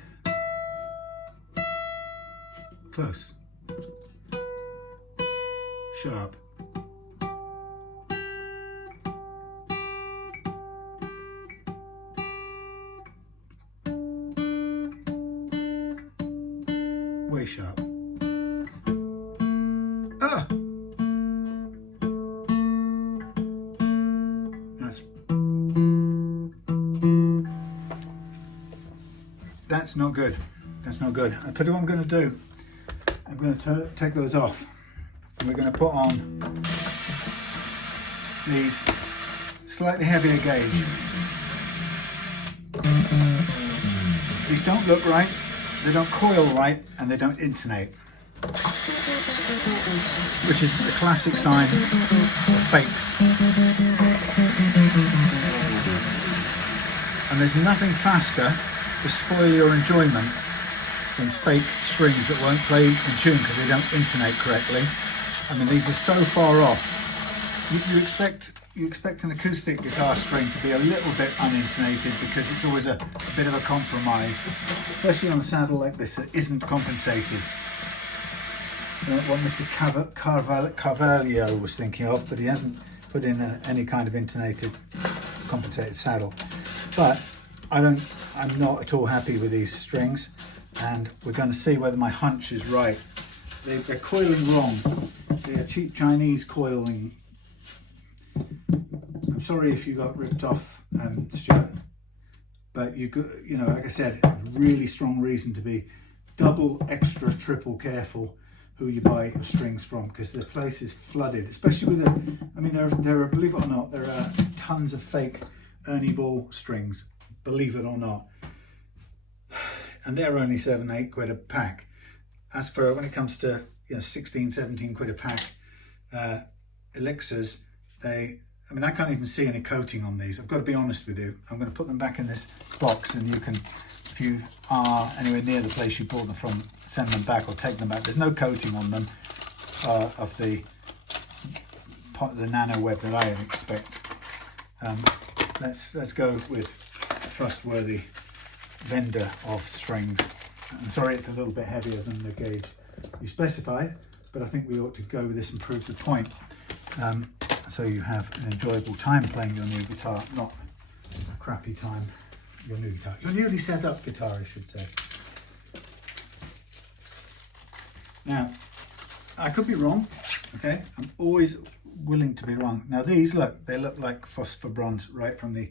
close, sharp, very sharp. Ah! That's not good. That's not good. I'll tell you what I'm going to do. I'm going to take those off. And we're going to put on these slightly heavier gauge. These don't look right, they don't coil right, and they don't intonate, which is a classic sign of fakes. And there's nothing faster to spoil your enjoyment than fake strings that won't play in tune because they don't intonate correctly. I mean, these are so far off. You expect an acoustic guitar string to be a little bit unintonated because it's always a bit of a compromise, especially on a saddle like this that isn't compensated. What Mr. Carvalho was thinking of, but he hasn't put in any kind of intonated, compensated saddle. But I'm not at all happy with these strings, and we're going to see whether my hunch is right. They're coiling wrong. They're cheap Chinese coiling. I'm sorry if you got ripped off, Stewart, but you know, like I said, really strong reason to be double, extra, triple careful who you buy your strings from, because the place is flooded, especially with I mean, there are, believe it or not, there are tons of fake Ernie Ball strings, believe it or not, and they're only 7-8 quid a pack. As for when it comes to 16-17 quid a pack Elixirs, I mean, I can't even see any coating on these. I've got to be honest with you. I'm going to put them back in this box, and you can, if you are anywhere near the place you bought them from, send them back or take them back. There's no coating on them of the nano web that I expect. Let's go with a trustworthy vendor of strings. I'm sorry it's a little bit heavier than the gauge you specified, but I think we ought to go with this and prove the point. So you have an enjoyable time playing your new guitar, not a crappy time, your new guitar. Your newly set up guitar, I should say. Now, I could be wrong, okay? I'm always willing to be wrong. Now these, look, they look like phosphor bronze right from the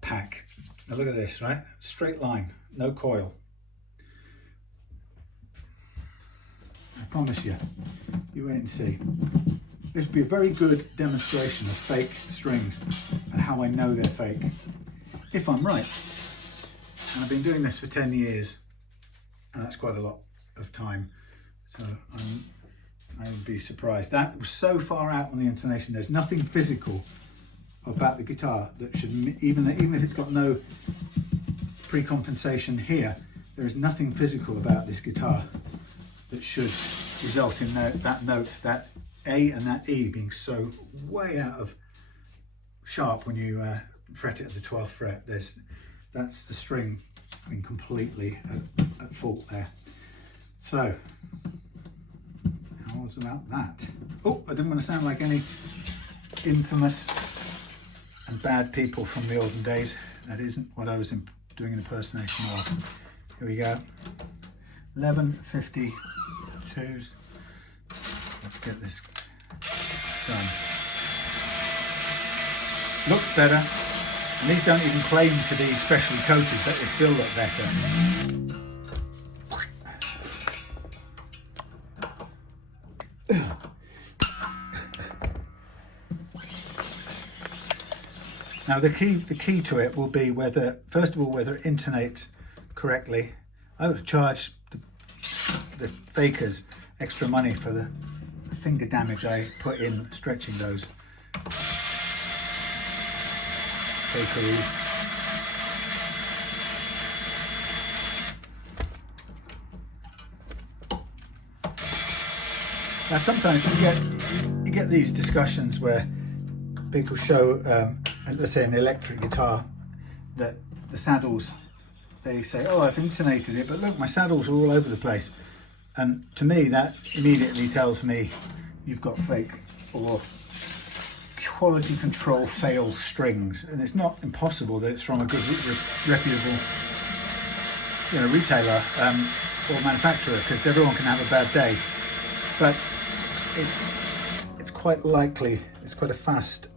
pack. Now look at this, right? Straight line, no coil. I promise you, you wait and see. This would be a very good demonstration of fake strings and how I know they're fake, if I'm right. And I've been doing this for 10 years, and that's quite a lot of time. So I would be surprised. That was so far out on the intonation. There's nothing physical about the guitar that should, even if it's got no pre-compensation here, there is nothing physical about this guitar that should result in that note, that A and that E being so way out of sharp when you fret it at the 12th fret. That's the string being completely at fault there. So, how was about that? Oh, I didn't want to sound like any infamous and bad people from the olden days. That isn't what I was doing an impersonation of. Here we go. 1152s. Let's get this done. Looks better, and these don't even claim to be specially coated, but they still look better. Now the key to it will be whether, first of all, whether it intonates correctly. I would charge the fakers extra money for the finger damage I put in stretching those fakeries. Now sometimes you get these discussions where people show, let's say an electric guitar, that the saddles, they say, oh, I've intonated it, but look, my saddles are all over the place. And to me, that immediately tells me you've got fake or quality control failed strings. And it's not impossible that it's from a good, reputable, retailer. or manufacturer, because everyone can have a bad day. But it's quite likely, it's quite a fast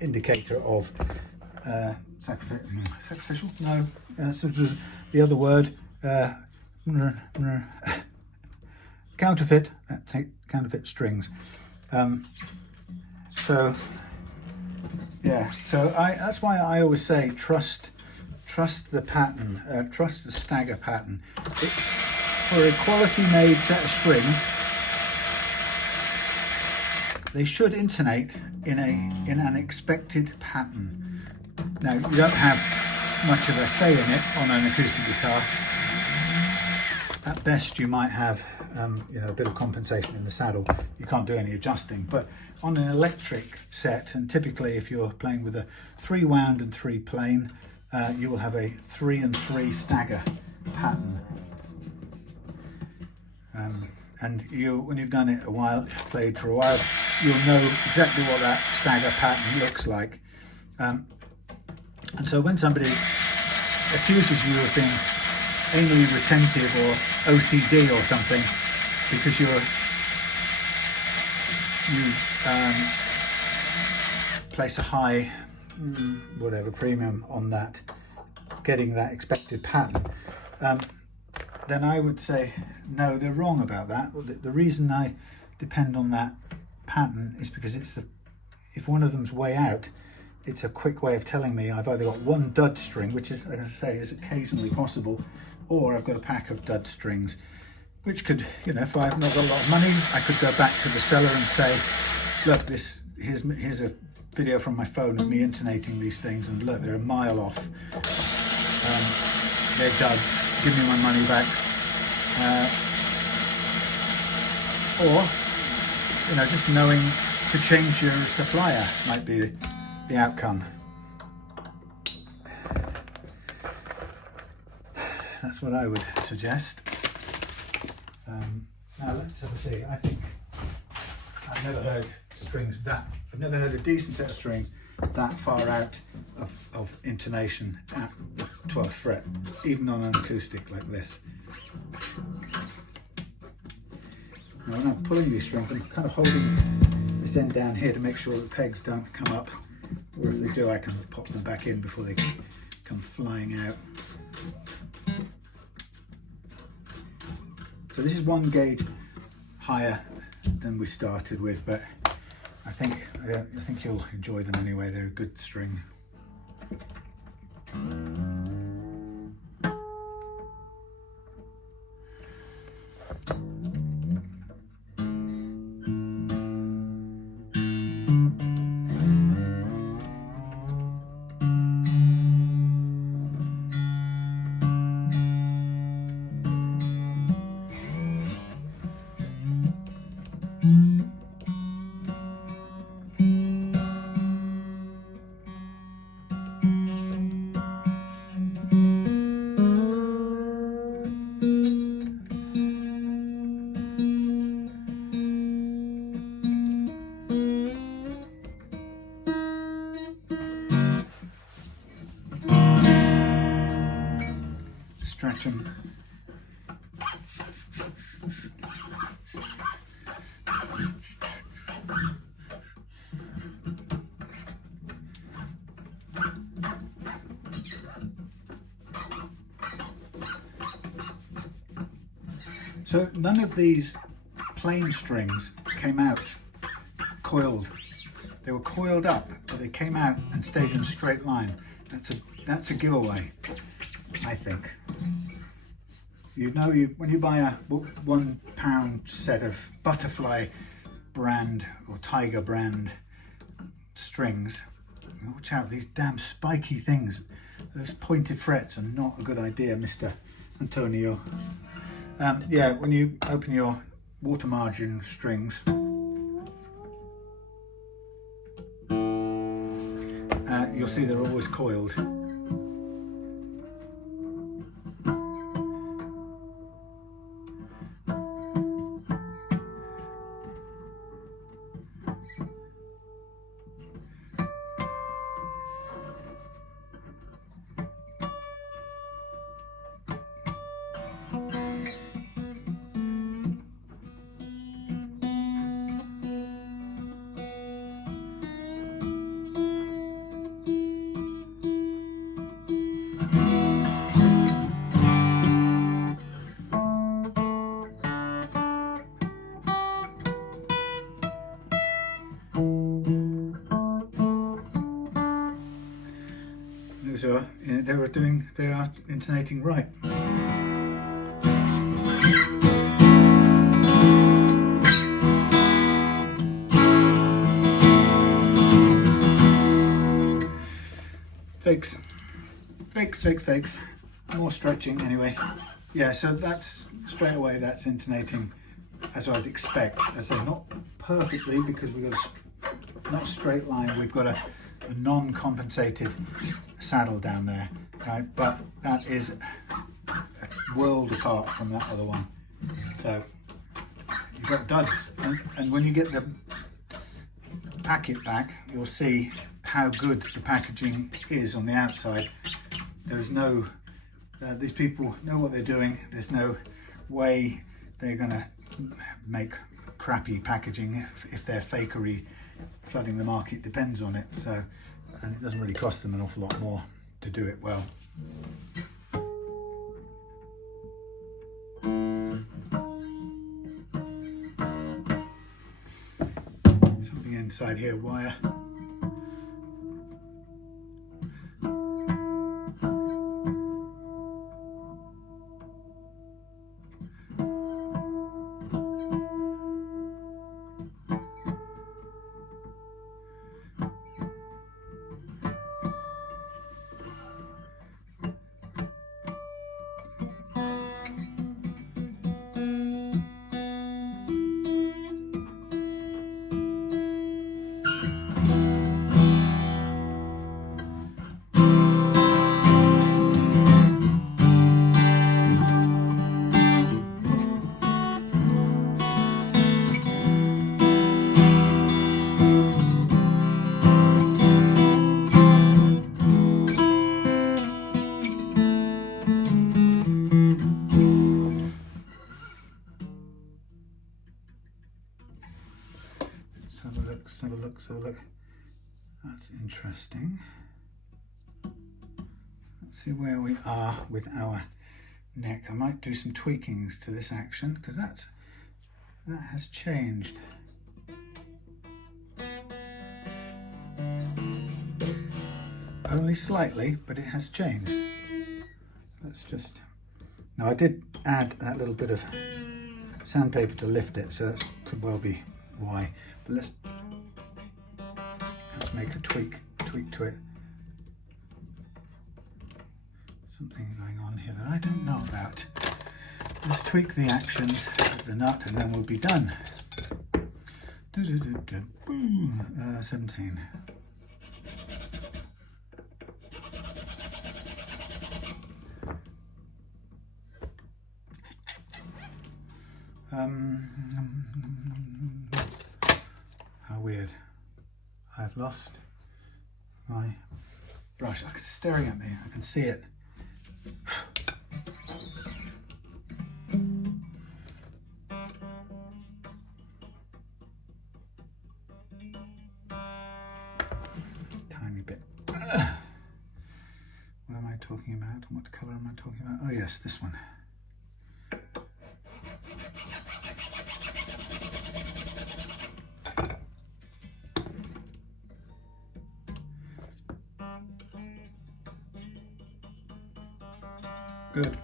indicator of sacrificial? No, sort of the other word, counterfeit, counterfeit strings. So yeah, so that's why I always say trust the pattern, trust the stagger pattern. For a quality made set of strings, they should intonate in an expected pattern. Now, you don't have much of a say in it on an acoustic guitar. At best, you might have a bit of compensation in the saddle. You can't do any adjusting. But on an electric set, and typically if you're playing with a 3 wound and 3 plain, you will have a 3 and 3 stagger pattern. And when you've done it a while, played for a while, you'll know exactly what that stagger pattern looks like. And so when somebody accuses you of being anally retentive or OCD or something because you place a high premium on that, getting that expected pattern, then I would say no, they're wrong about that. The reason I depend on that pattern is because if one of them's way out, it's a quick way of telling me I've either got one dud string, which is, as I say, is occasionally possible, or I've got a pack of dud strings, which could, if I've not got a lot of money, I could go back to the seller and say, look, here's a video from my phone of me intonating these things, and look, they're a mile off. They're duds. Give me my money back. Or, just knowing to change your supplier might be the outcome. That's what I would suggest. Now let's have a see. I think I've never heard I've never heard a decent set of strings that far out of intonation at the 12th fret, even on an acoustic like this. Now when I'm pulling these strings, I'm kind of holding this end down here to make sure the pegs don't come up, or if they do, I can pop them back in before they come flying out. So this is 1 gauge higher than we started with, but I think you'll enjoy them anyway. They're a good string. Stretch them. So none of these plain strings came out coiled. They were coiled up, but they came out and stayed in a straight line. That's a giveaway, I think. When you buy a £1 set of Butterfly brand or Tiger brand strings, watch out, these damn spiky things. Those pointed frets are not a good idea, Mr. Antonio. Yeah, when you open your water margin strings, you'll see they're always coiled. they are intonating right. Fakes. More stretching anyway. Yeah, so that's straight away, that's intonating as I'd expect. As I say, not perfectly, because we've got not a straight line, we've got a non-compensated saddle down there, right? But that is a world apart from that other one. So you've got duds, and when you get the packet back, you'll see how good the packaging is on the outside. There is no, these people know what they're doing. There's no way they're gonna make crappy packaging if they're fakery flooding the market depends on it. So, and it doesn't really cost them an awful lot more to do it well. Something inside here, wire. Let's have a look. That's interesting. Let's see where we are with our neck. I might do some tweakings to this action because that has changed. Only slightly, but it has changed. Let's just... Now I did add that little bit of sandpaper to lift it, so that could well be why. But let's make a tweak to it. Something going on here that I don't know about. Let's tweak the actions of the nut and then we'll be done. 17. How weird. I've lost my brush. It's staring at me. I can see it. Tiny bit. What am I talking about? What colour am I talking about? Oh yes, this one. Good.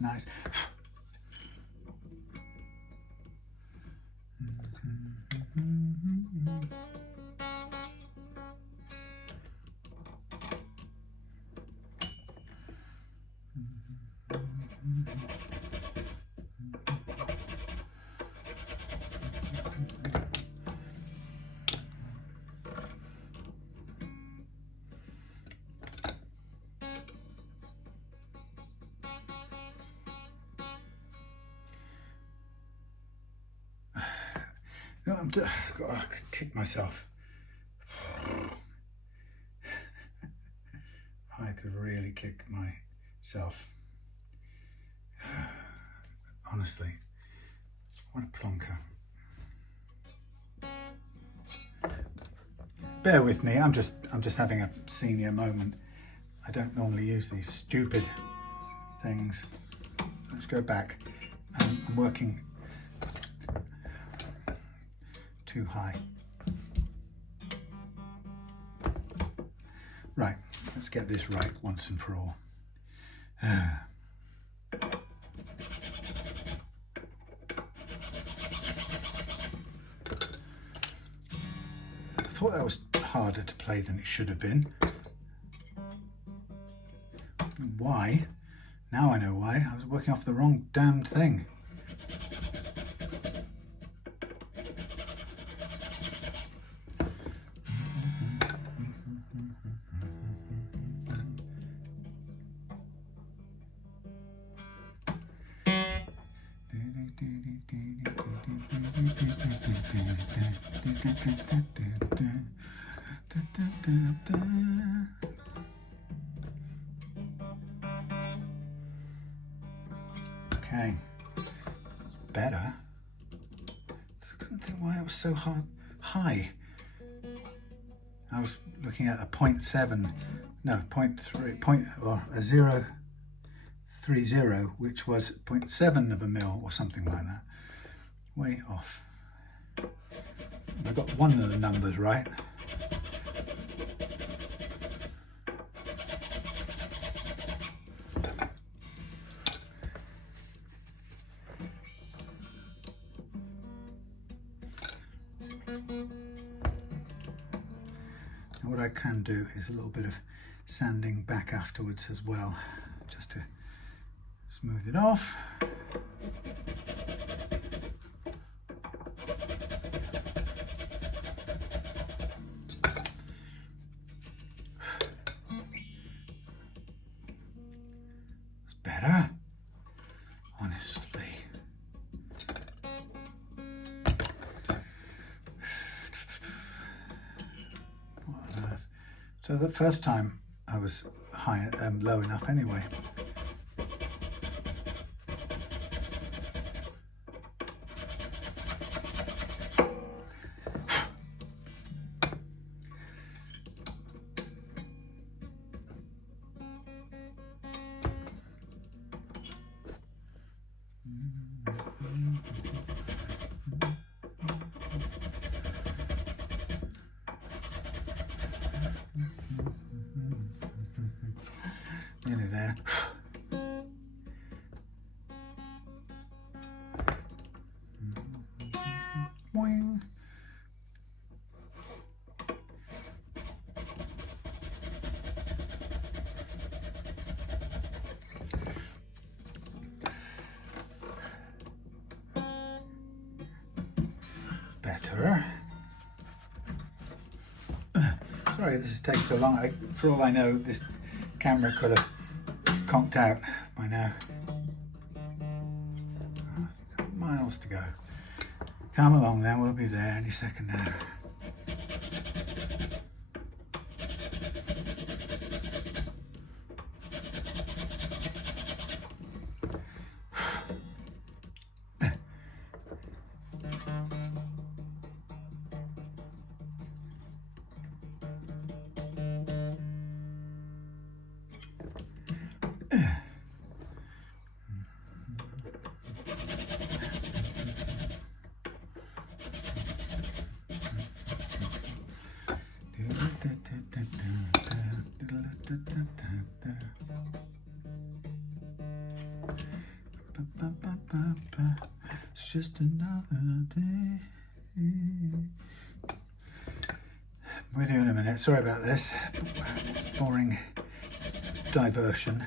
Nice. No, I've got to kick myself. kick myself. Honestly, what a plonker. Bear with me, I'm just having a senior moment. I don't normally use these stupid things. Let's go back. I'm working too high. Right, let's get this right once and for all. I thought that was harder to play than it should have been. Why? Now I know why. I was working off the wrong damned thing. Okay, better. I couldn't think why it was so high. I was looking at a 0.7, no, 0.3, or a 0.30, which was 0.7 of a mil or something like that. Way off. I got one of the numbers right. Now what I can do is a little bit of sanding back afterwards as well, just to smooth it off. It's better, honestly. So the first time I was low enough anyway. Nearly there. Boing. Better. Sorry this is taking so long. For all I know, this camera could have conked out by now. Miles to go. Come along then, we'll be there any second now. It's just another day. We'll do in a minute. Sorry about this. Boring diversion.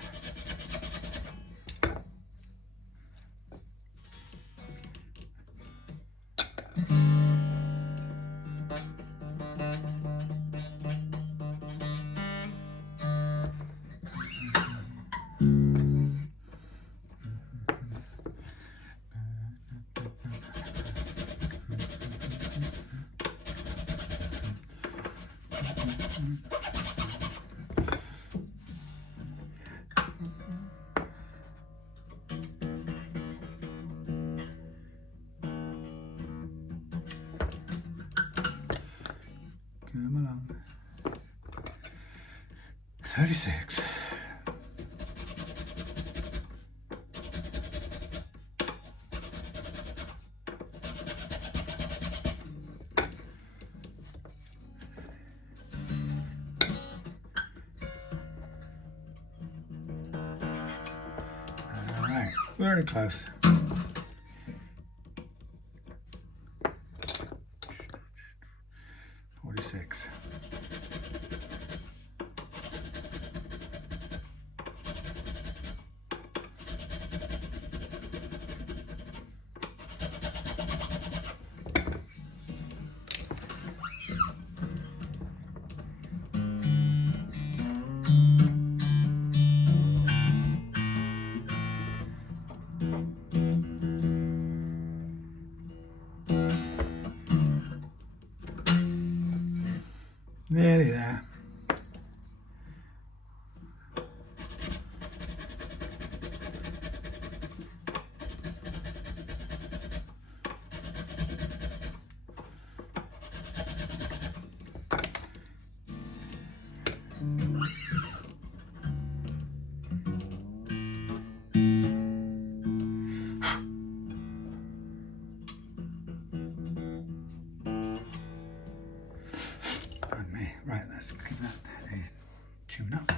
36. All right, very close. 46. Nearly there. Pardon me. Right, let's give that a tune up.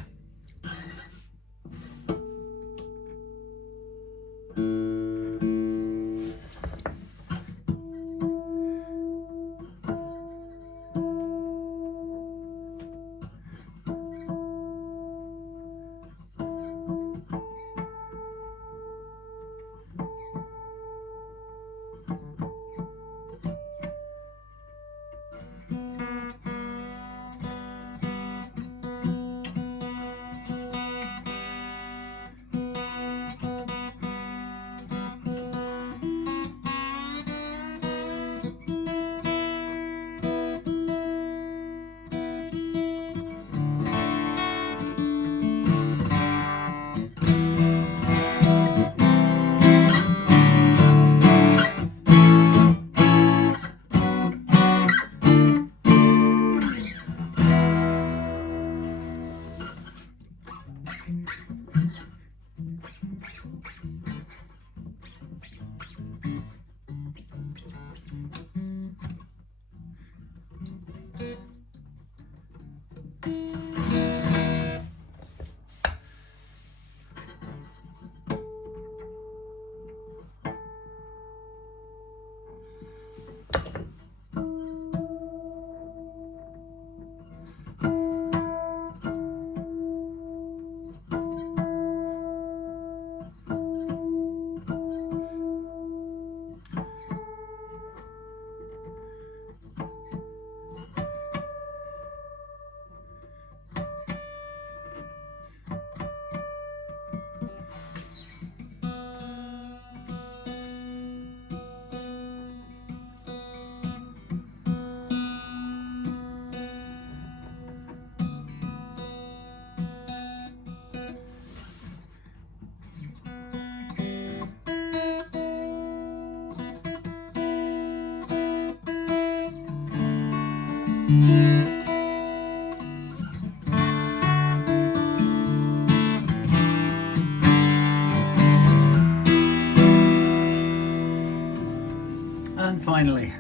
And finally,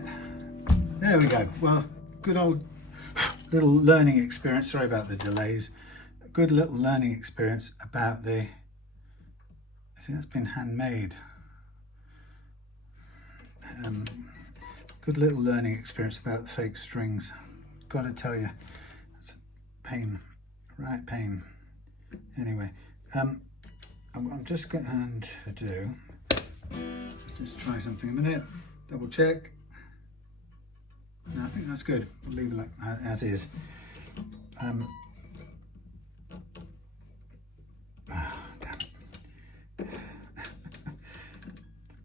there we go. Well, good old little learning experience. Sorry about the delays. A good little learning experience about the, I think that's been handmade. Good little learning experience about the fake strings. Gotta tell you, it's a pain, right pain. Anyway, I'm just going to do, let's try something a minute, double check. No, I think that's good. We'll leave it like as is.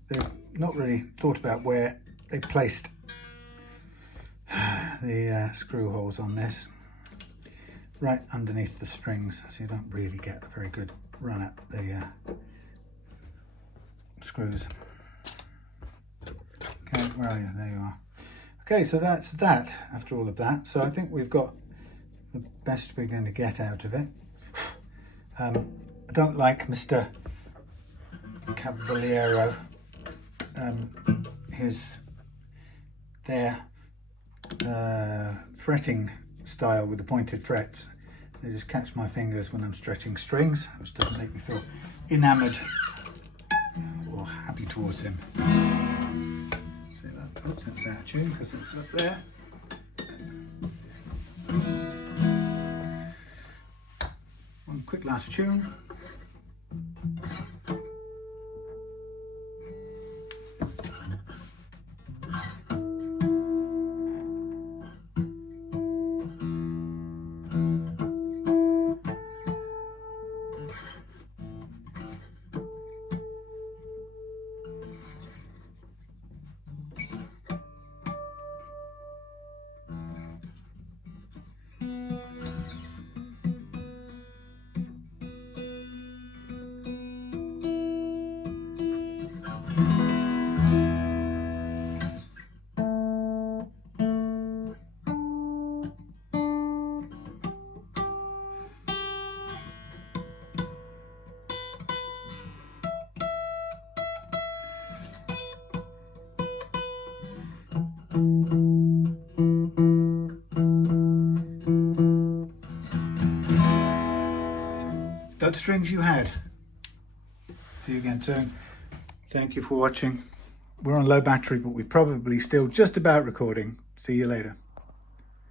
They've not really thought about where they placed the screw holes on this, right underneath the strings, so you don't really get a very good run at the screws. Okay, where are you? There you are. Okay, so that's that after all of that. So I think we've got the best we're going to get out of it. I don't like Mr. Cavaliero, their fretting style with the pointed frets. They just catch my fingers when I'm stretching strings, which doesn't make me feel enamoured or happy towards him. See that? Oops, that's out of tune because it's up there. One quick last tune. That strings you had. See you again soon. Thank you for watching. We're on low battery, but we're probably still just about recording. See you later.